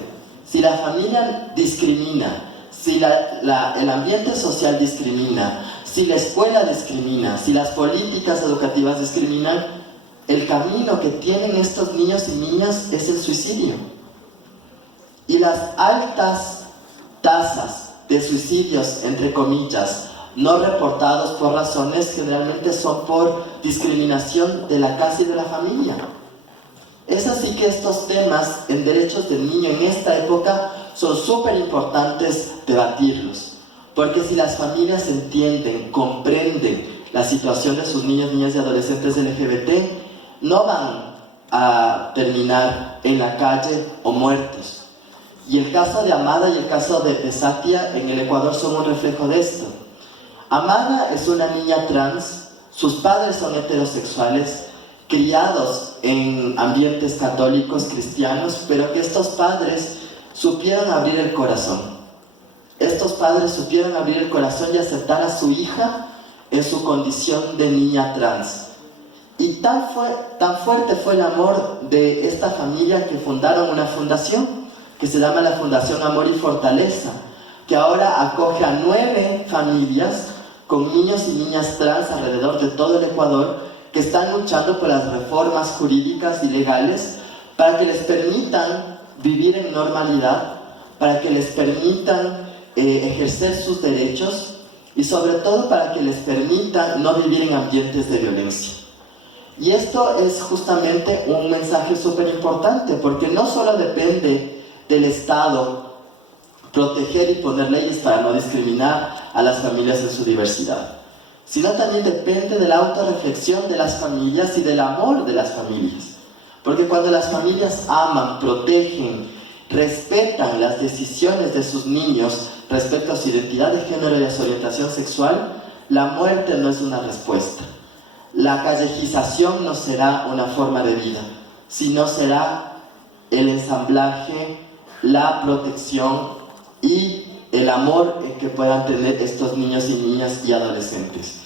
Si la familia discrimina, si el ambiente social discrimina, si la escuela discrimina, si las políticas educativas discriminan, el camino que tienen estos niños y niñas es el suicidio. Y las altas tasas de suicidios, entre comillas, no reportados por razones generalmente son por discriminación de la casa y de la familia. Es así que estos temas en derechos del niño en esta época son súper importantes debatirlos, porque si las familias entienden, comprenden la situación de sus niños, niñas y adolescentes LGBT, no van a terminar en la calle o muertos. Y el caso de Amada y el caso de Satia en el Ecuador son un reflejo de esto. Amada es una niña trans, sus padres son heterosexuales, criados en ambientes católicos, cristianos, pero que estos padres supieron abrir el corazón. Estos padres supieron abrir el corazón y aceptar a su hija en su condición de niña trans. Y tan fuerte fue el amor de esta familia que fundaron una fundación que se llama la Fundación Amor y Fortaleza, que ahora acoge a 9 familias con niños y niñas trans alrededor de todo el Ecuador que están luchando por las reformas jurídicas y legales para que les permitan vivir en normalidad, para que les permitan ejercer sus derechos y sobre todo para que les permitan no vivir en ambientes de violencia. Y esto es justamente un mensaje súper importante, porque no solo depende del Estado proteger y poner leyes para no discriminar a las familias en su diversidad, sino también depende de la autorreflexión de las familias y del amor de las familias. Porque cuando las familias aman, protegen, respetan las decisiones de sus niños respecto a su identidad de género y a su orientación sexual, la muerte no es una respuesta. La callejización no será una forma de vida, sino será el ensamblaje, la protección y el amor que puedan tener estos niños y niñas y adolescentes.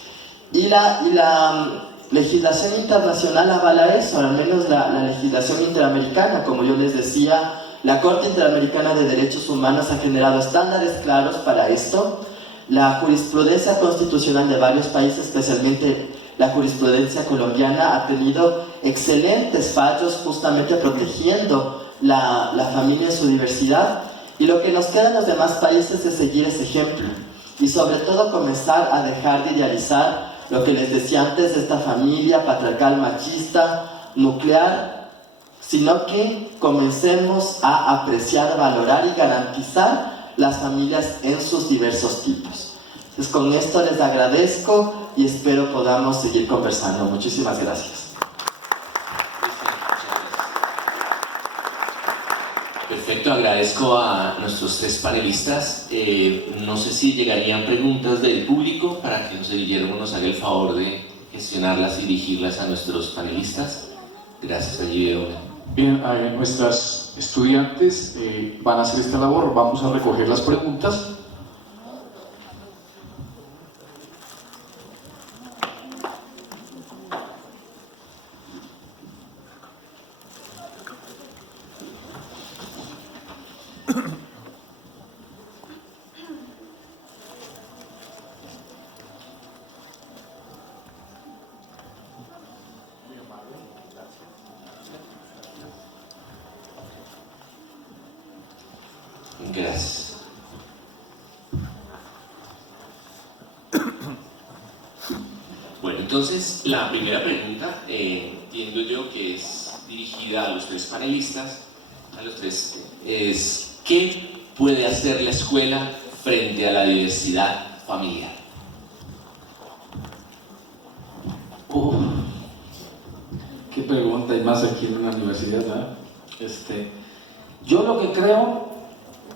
Y la legislación internacional avala eso, al menos la legislación interamericana. Como yo les decía, la Corte Interamericana de Derechos Humanos ha generado estándares claros para esto. La jurisprudencia constitucional de varios países, especialmente la jurisprudencia colombiana, ha tenido excelentes fallos justamente protegiendo la familia en su diversidad, y lo que nos queda en los demás países es seguir ese ejemplo y sobre todo comenzar a dejar de idealizar lo que les decía antes de esta familia patriarcal machista nuclear, sino que comencemos a apreciar, valorar y garantizar las familias en sus diversos tipos. Entonces, con esto les agradezco y espero podamos seguir conversando. Muchísimas gracias. Perfecto, agradezco a nuestros tres panelistas. No sé si llegarían preguntas del público para que José Guillermo nos haga el favor de gestionarlas y dirigirlas a nuestros panelistas. Gracias, allí veo. Bien, nuestras estudiantes van a hacer esta labor, vamos a recoger las preguntas. Gracias. Bueno, entonces la primera pregunta, entiendo yo que es dirigida a los tres panelistas, es ¿qué puede hacer la escuela frente a la diversidad familiar? Qué pregunta, y más aquí en una universidad, ¿verdad? Yo lo que creo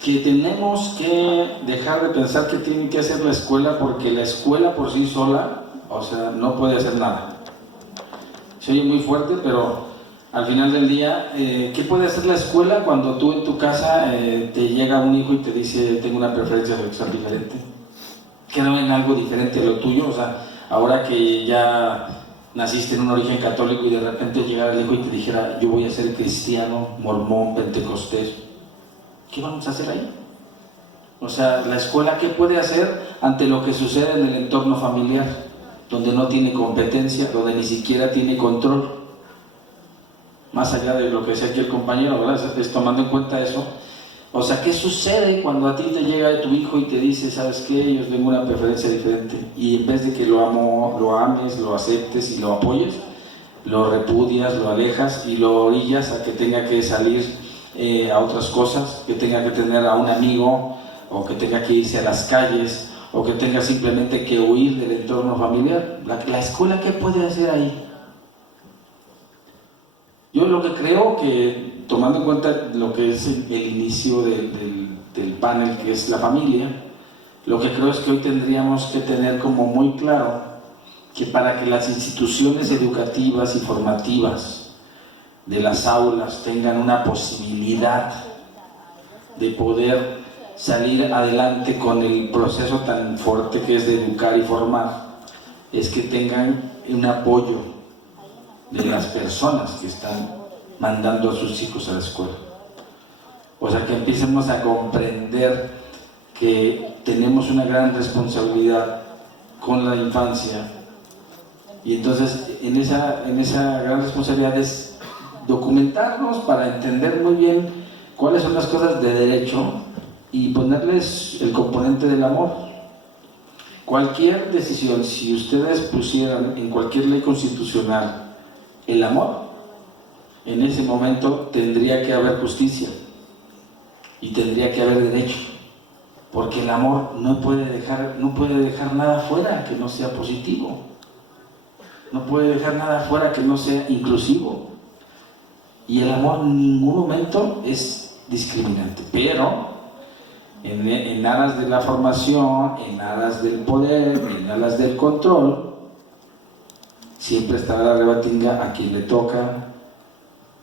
que tenemos que dejar de pensar que tiene que hacer la escuela, porque la escuela por sí sola, o sea, no puede hacer nada. Se oye muy fuerte, pero al final del día, ¿qué puede hacer la escuela cuando tú en tu casa te llega un hijo y te dice tengo una preferencia sexual diferente? Creo en algo diferente a lo tuyo, o sea, ahora que ya naciste en un origen católico y de repente llegara el hijo y te dijera yo voy a ser cristiano, mormón, pentecostés, ¿qué vamos a hacer ahí? O sea, la escuela, ¿qué puede hacer ante lo que sucede en el entorno familiar, donde no tiene competencia, donde ni siquiera tiene control? Más allá de lo que decía aquí el compañero, ¿verdad? Es tomando en cuenta eso. O sea, ¿qué sucede cuando a ti te llega tu hijo y te dice, ¿sabes qué? Yo tengo una preferencia diferente, y en vez de que lo ames, lo aceptes y lo apoyes, lo repudias, lo alejas y lo orillas a que tenga que salir a otras cosas, que tenga que tener a un amigo, o que tenga que irse a las calles, o que tenga simplemente que huir del entorno familiar? ¿La escuela qué puede hacer ahí? Yo lo que creo que, tomando en cuenta lo que es el inicio del panel, que es la familia, lo que creo es que hoy tendríamos que tener como muy claro que para que las instituciones educativas y formativas de las aulas tengan una posibilidad de poder salir adelante con el proceso tan fuerte que es de educar y formar, es que tengan un apoyo de las personas que están mandando a sus hijos a la escuela. O sea, que empecemos a comprender que tenemos una gran responsabilidad con la infancia, y entonces en esa gran responsabilidad es documentarnos para entender muy bien cuáles son las cosas de derecho y ponerles el componente del amor. Cualquier decisión, si ustedes pusieran en cualquier ley constitucional el amor, en ese momento tendría que haber justicia y tendría que haber derecho, porque el amor no puede dejar nada fuera que no sea positivo, no puede dejar nada fuera que no sea inclusivo, y el amor en ningún momento es discriminante. Pero en aras de la formación, en aras del poder, en aras del control, siempre estará la rebatinga a quien le toca,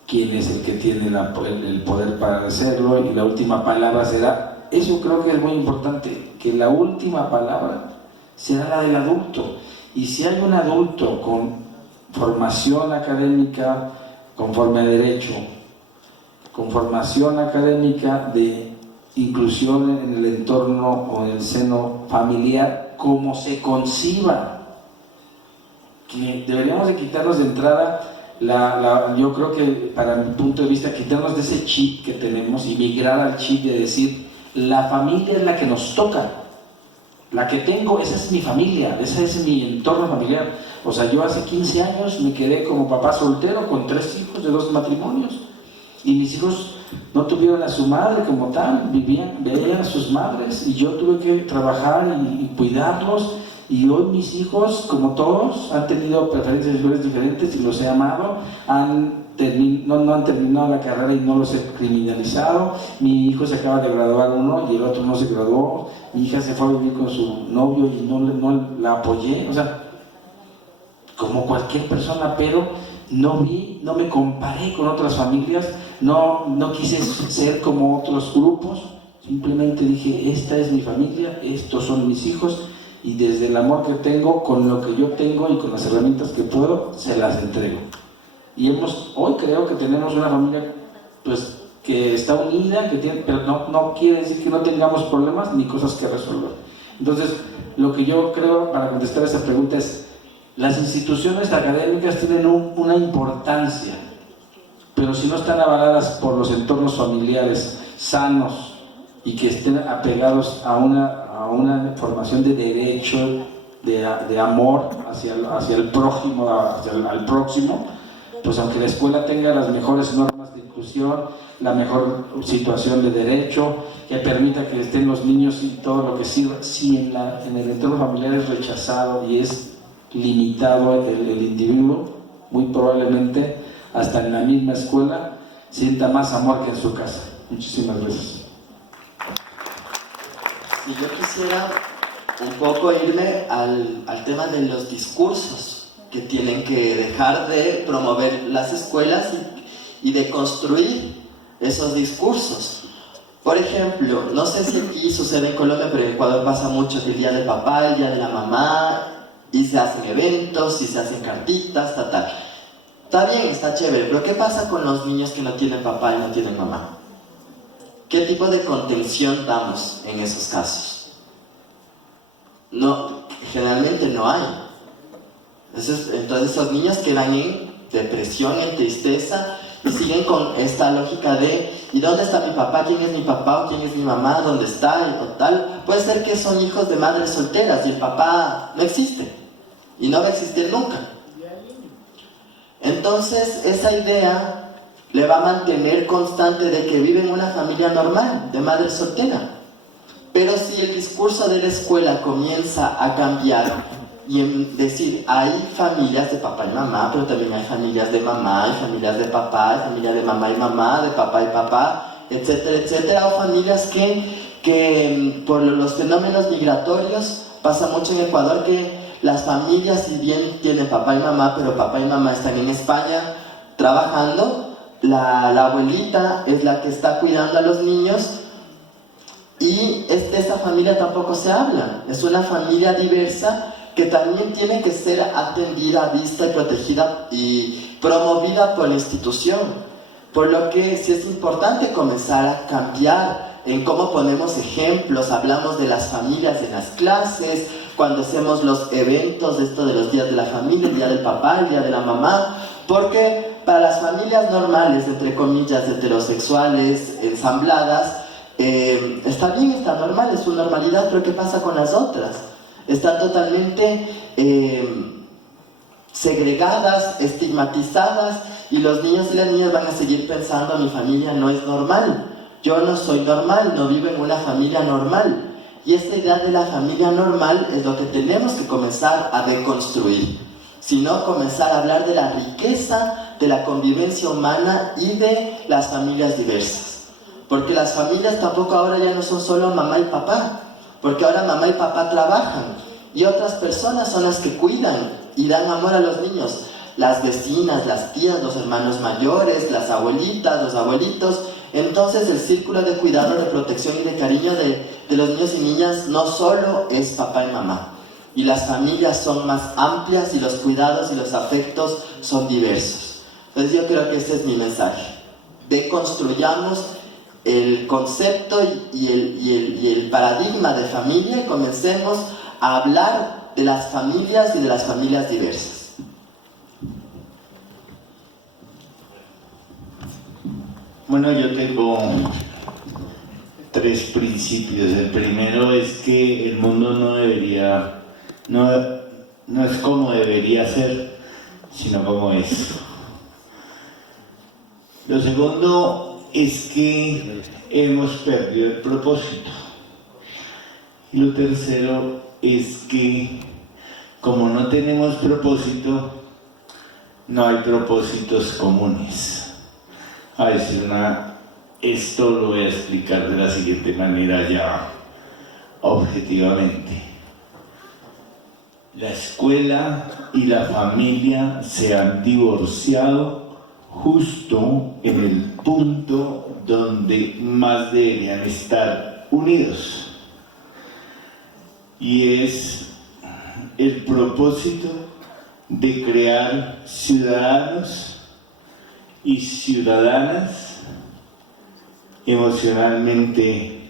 quién es el que tiene el poder para hacerlo, y la última palabra será, eso creo que es muy importante, que la última palabra será la del adulto. Y si hay un adulto con formación académica conforme a derecho, con formación académica de inclusión en el entorno o en el seno familiar, como se conciba, que deberíamos de quitarnos de entrada yo creo que, para mi punto de vista, quitarnos de ese chip que tenemos y migrar al chip de decir, la familia es la que nos toca, la que tengo, esa es mi familia, ese es mi entorno familiar. O sea, yo hace 15 años me quedé como papá soltero con 3 hijos de 2 matrimonios. Y mis hijos no tuvieron a su madre como tal, veían a sus madres y yo tuve que trabajar y cuidarlos. Y hoy mis hijos, como todos, han tenido preferencias sexuales diferentes y los he amado, no han terminado la carrera y no los he criminalizado. Mi hijo se acaba de graduar uno y el otro no se graduó. Mi hija se fue a vivir con su novio y no la apoyé. O sea, como cualquier persona, pero no me comparé con otras familias, no quise ser como otros grupos, simplemente dije, esta es mi familia, estos son mis hijos, y desde el amor que tengo, con lo que yo tengo y con las herramientas que puedo, se las entrego. Y hoy creo que tenemos una familia pues, que está unida, pero no quiere decir que no tengamos problemas ni cosas que resolver. Entonces, lo que yo creo, para contestar esta pregunta es, las instituciones académicas tienen una importancia, pero si no están avaladas por los entornos familiares sanos y que estén apegados a una formación de derecho, de amor hacia el prójimo, al próximo, pues aunque la escuela tenga las mejores normas de inclusión, la mejor situación de derecho, que permita que estén los niños y todo lo que sirva, si en el entorno familiar es rechazado y es limitado el individuo, muy probablemente hasta en la misma escuela sienta más amor que en su casa. Muchísimas gracias. Si yo quisiera un poco irme al tema de los discursos que tienen que dejar de promover las escuelas y de construir esos discursos. Por ejemplo, no sé si aquí sucede en Colombia, pero en Ecuador pasa mucho que el día del papá, el día de la mamá, y se hacen eventos, y se hacen cartitas, tal. Está bien, está chévere, pero ¿qué pasa con los niños que no tienen papá y no tienen mamá? ¿Qué tipo de contención damos en esos casos? No, generalmente no hay. Entonces esos niños quedan en depresión, en tristeza, y siguen con esta lógica de ¿y dónde está mi papá? ¿Quién es mi papá? ¿O quién es mi mamá? ¿Dónde está? O tal. Puede ser que son hijos de madres solteras y el papá no existe y no va a existir nunca. Entonces esa idea le va a mantener constante de que vive en una familia normal, de madre soltera. Pero si el discurso de la escuela comienza a cambiar y en decir, hay familias de papá y mamá, pero también hay familias de mamá, hay familias de papá, hay familias de mamá y mamá, de papá y papá, etcétera, etcétera, o familias que por los fenómenos migratorios pasa mucho en Ecuador que las familias, si bien tienen papá y mamá, pero papá y mamá están en España trabajando, la abuelita es la que está cuidando a los niños y de esa familia tampoco se habla. Es una familia diversa que también tiene que ser atendida, vista y protegida y promovida por la institución. Por lo que sí es importante comenzar a cambiar en cómo ponemos ejemplos, hablamos de las familias en las clases, cuando hacemos los eventos, esto de los días de la familia, el día del papá, el día de la mamá, porque para las familias normales, entre comillas, heterosexuales, ensambladas, está bien, está normal, es su normalidad, pero ¿qué pasa con las otras? Están totalmente segregadas, estigmatizadas, y los niños y las niñas van a seguir pensando, mi familia no es normal, yo no soy normal, no vivo en una familia normal. Y esta idea de la familia normal es lo que tenemos que comenzar a deconstruir, sino comenzar a hablar de la riqueza de la convivencia humana y de las familias diversas. Porque las familias tampoco ahora ya no son solo mamá y papá, porque ahora mamá y papá trabajan y otras personas son las que cuidan y dan amor a los niños. Las vecinas, las tías, los hermanos mayores, las abuelitas, los abuelitos. Entonces el círculo de cuidado, de protección y de cariño de los niños y niñas no solo es papá y mamá. Y las familias son más amplias y los cuidados y los afectos son diversos. Entonces yo creo que ese es mi mensaje. Deconstruyamos el concepto y el paradigma de familia y comencemos a hablar de las familias y de las familias diversas. Bueno, yo tengo 3 principios. El primero es que el mundo no debería, no es como debería ser, sino como es. Lo segundo es que hemos perdido el propósito. Y lo tercero es que como no tenemos propósito, no hay propósitos comunes. A decir esto lo voy a explicar de la siguiente manera ya objetivamente. La escuela y la familia se han divorciado justo en el punto donde más deberían estar unidos. Y es el propósito de crear ciudadanos y ciudadanas emocionalmente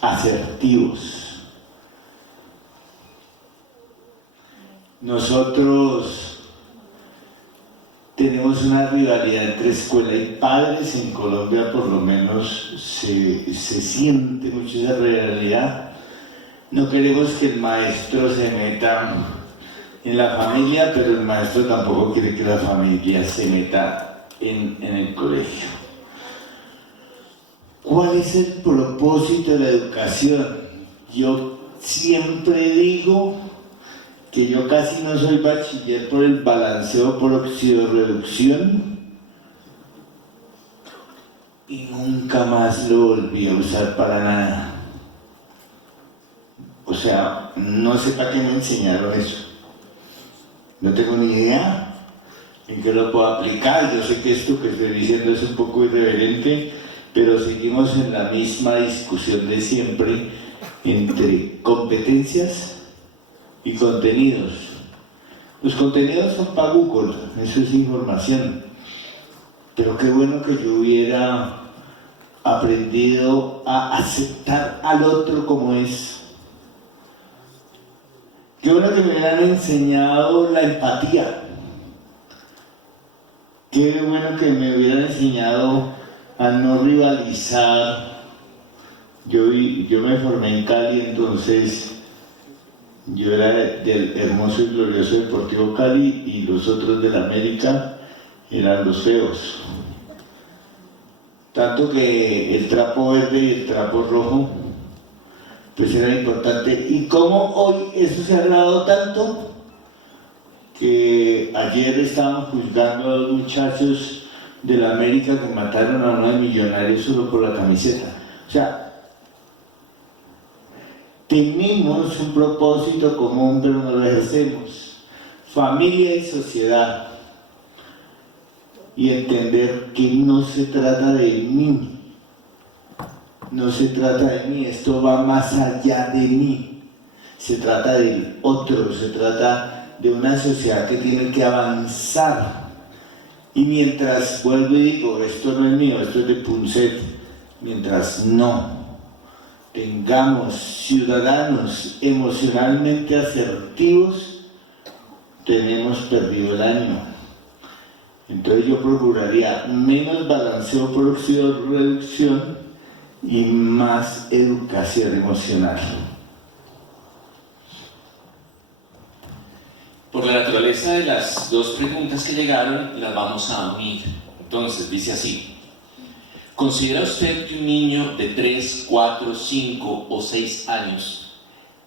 asertivos. Nosotros tenemos una rivalidad entre escuela y padres. En Colombia por lo menos se siente mucho esa rivalidad. No queremos que el maestro se meta en la familia, pero el maestro tampoco quiere que la familia se meta en el colegio. ¿Cuál es el propósito de la educación? Yo siempre digo que yo casi no soy bachiller por el balanceo por oxidorreducción y nunca más lo volví a usar para nada. O sea, no sé para qué me enseñaron eso. No tengo ni idea en qué lo puedo aplicar. Yo sé que esto que estoy diciendo es un poco irreverente, pero seguimos en la misma discusión de siempre entre competencias y contenidos. Los contenidos son para Google, eso es información. Pero qué bueno que yo hubiera aprendido a aceptar al otro como es. Qué bueno que me hubieran enseñado la empatía. Qué bueno que me hubieran enseñado a no rivalizar. Yo me formé en Cali, entonces yo era del hermoso y glorioso Deportivo Cali y los otros de la América eran los feos. Tanto que el trapo verde y el trapo rojo pues era importante. Y cómo hoy eso se ha agravado tanto que ayer estábamos juzgando a los muchachos de la América que mataron a uno de Millonarios solo por la camiseta. O sea, tenemos un propósito común pero no lo ejercemos. Familia y sociedad. Y entender que no se trata de mí. No se trata de mí, esto va más allá de mí. Se trata del otro, se trata de una sociedad que tiene que avanzar. Y mientras vuelvo y digo, esto no es mío, esto es de Punset, mientras no tengamos ciudadanos emocionalmente asertivos, tenemos perdido el año. Entonces yo procuraría menos balanceo por oxidorreducción y más educación emocional. Por la naturaleza de las dos preguntas que llegaron, las vamos a unir. Entonces, dice así: ¿considera usted que un niño de 3, 4, 5 o 6 años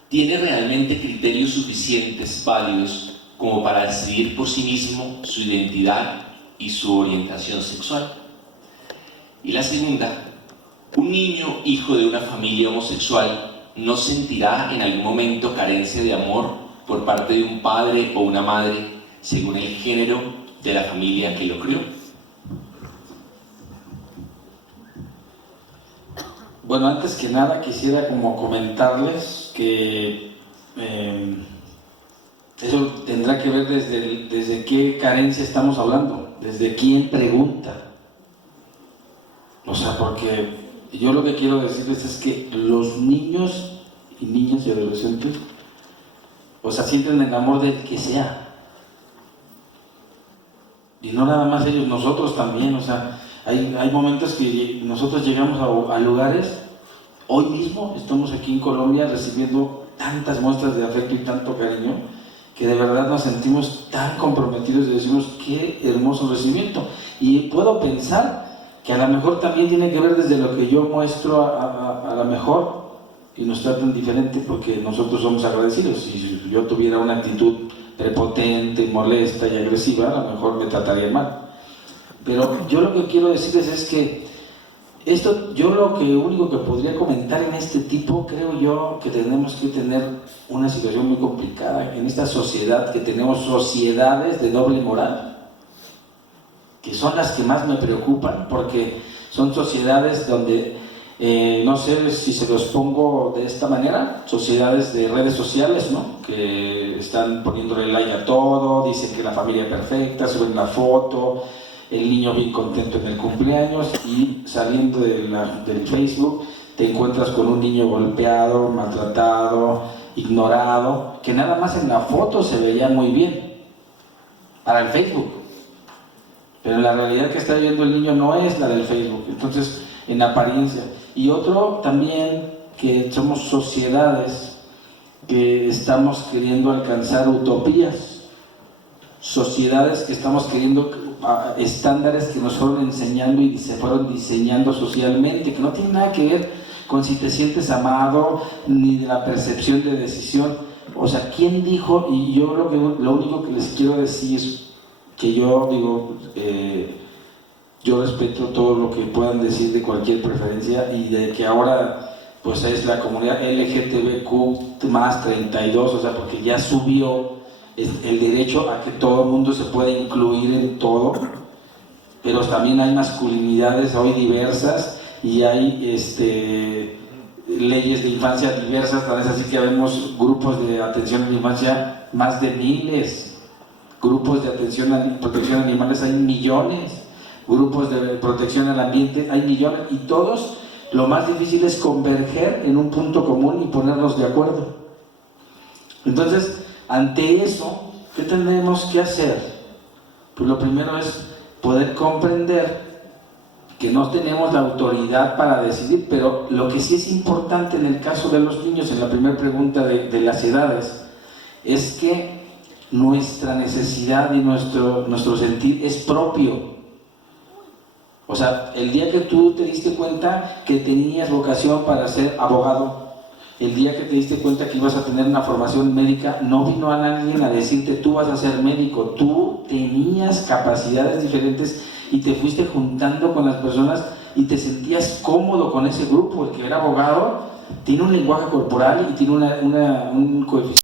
tiene realmente criterios suficientes válidos como para decidir por sí mismo su identidad y su orientación sexual? Y la segunda: ¿un niño hijo de una familia homosexual no sentirá en algún momento carencia de amor por parte de un padre o una madre según el género de la familia que lo crió? Bueno, antes que nada quisiera como comentarles que eso tendrá que ver desde qué carencia estamos hablando, desde quién pregunta. O sea, porque yo lo que quiero decirles es que los niños y niñas y adolescentes, o sea, sienten el amor del que sea. Y no nada más ellos, nosotros también. O sea, hay momentos que nosotros llegamos a lugares, hoy mismo estamos aquí en Colombia recibiendo tantas muestras de afecto y tanto cariño, que de verdad nos sentimos tan comprometidos y decimos qué hermoso recibimiento. Y puedo pensar que a lo mejor también tiene que ver desde lo que yo muestro a lo mejor y nos tratan diferente porque nosotros somos agradecidos. Si yo tuviera una actitud prepotente, molesta y agresiva, a lo mejor me trataría mal. Pero yo lo que quiero decirles es que esto, yo lo único que podría comentar en este tipo, creo yo que tenemos que tener una situación muy complicada en esta sociedad, que tenemos sociedades de doble moral, que son las que más me preocupan, porque son sociedades donde, no sé si se los pongo de esta manera, sociedades de redes sociales, ¿no? Que están poniéndole like a todo, dicen que la familia perfecta, suben la foto, el niño bien contento en el cumpleaños, y saliendo del Facebook te encuentras con un niño golpeado, maltratado, ignorado, que nada más en la foto se veía muy bien para el Facebook, pero la realidad que está viviendo el niño no es la del Facebook. Entonces, en apariencia. Y otro también, que somos sociedades que estamos queriendo alcanzar utopías, sociedades que estamos queriendo estándares que nos fueron enseñando y se fueron diseñando socialmente, que no tienen nada que ver con si te sientes amado ni de la percepción de decisión. O sea, ¿quién dijo? Y yo lo único que les quiero decir, que yo digo, yo respeto todo lo que puedan decir de cualquier preferencia, y de que ahora pues es la comunidad LGTBQ más 32, o sea, porque ya subió el derecho a que todo el mundo se pueda incluir en todo, pero también hay masculinidades hoy diversas y hay leyes de infancia diversas, tal vez así que vemos grupos de atención a la infancia, más de miles, grupos de atención a protección a animales hay millones, grupos de protección al ambiente hay millones, y todos, lo más difícil es converger en un punto común y ponernos de acuerdo. Entonces, ante eso, ¿qué tenemos que hacer? Pues lo primero es poder comprender que no tenemos la autoridad para decidir, pero lo que sí es importante en el caso de los niños, en la primera pregunta de las edades, es que nuestra necesidad y nuestro sentir es propio. O sea, el día que tú te diste cuenta que tenías vocación para ser abogado, el día que te diste cuenta que ibas a tener una formación médica, no vino a nadie a decirte tú vas a ser médico, tú tenías capacidades diferentes y te fuiste juntando con las personas y te sentías cómodo con ese grupo. El que era abogado tiene un lenguaje corporal y tiene un coeficiente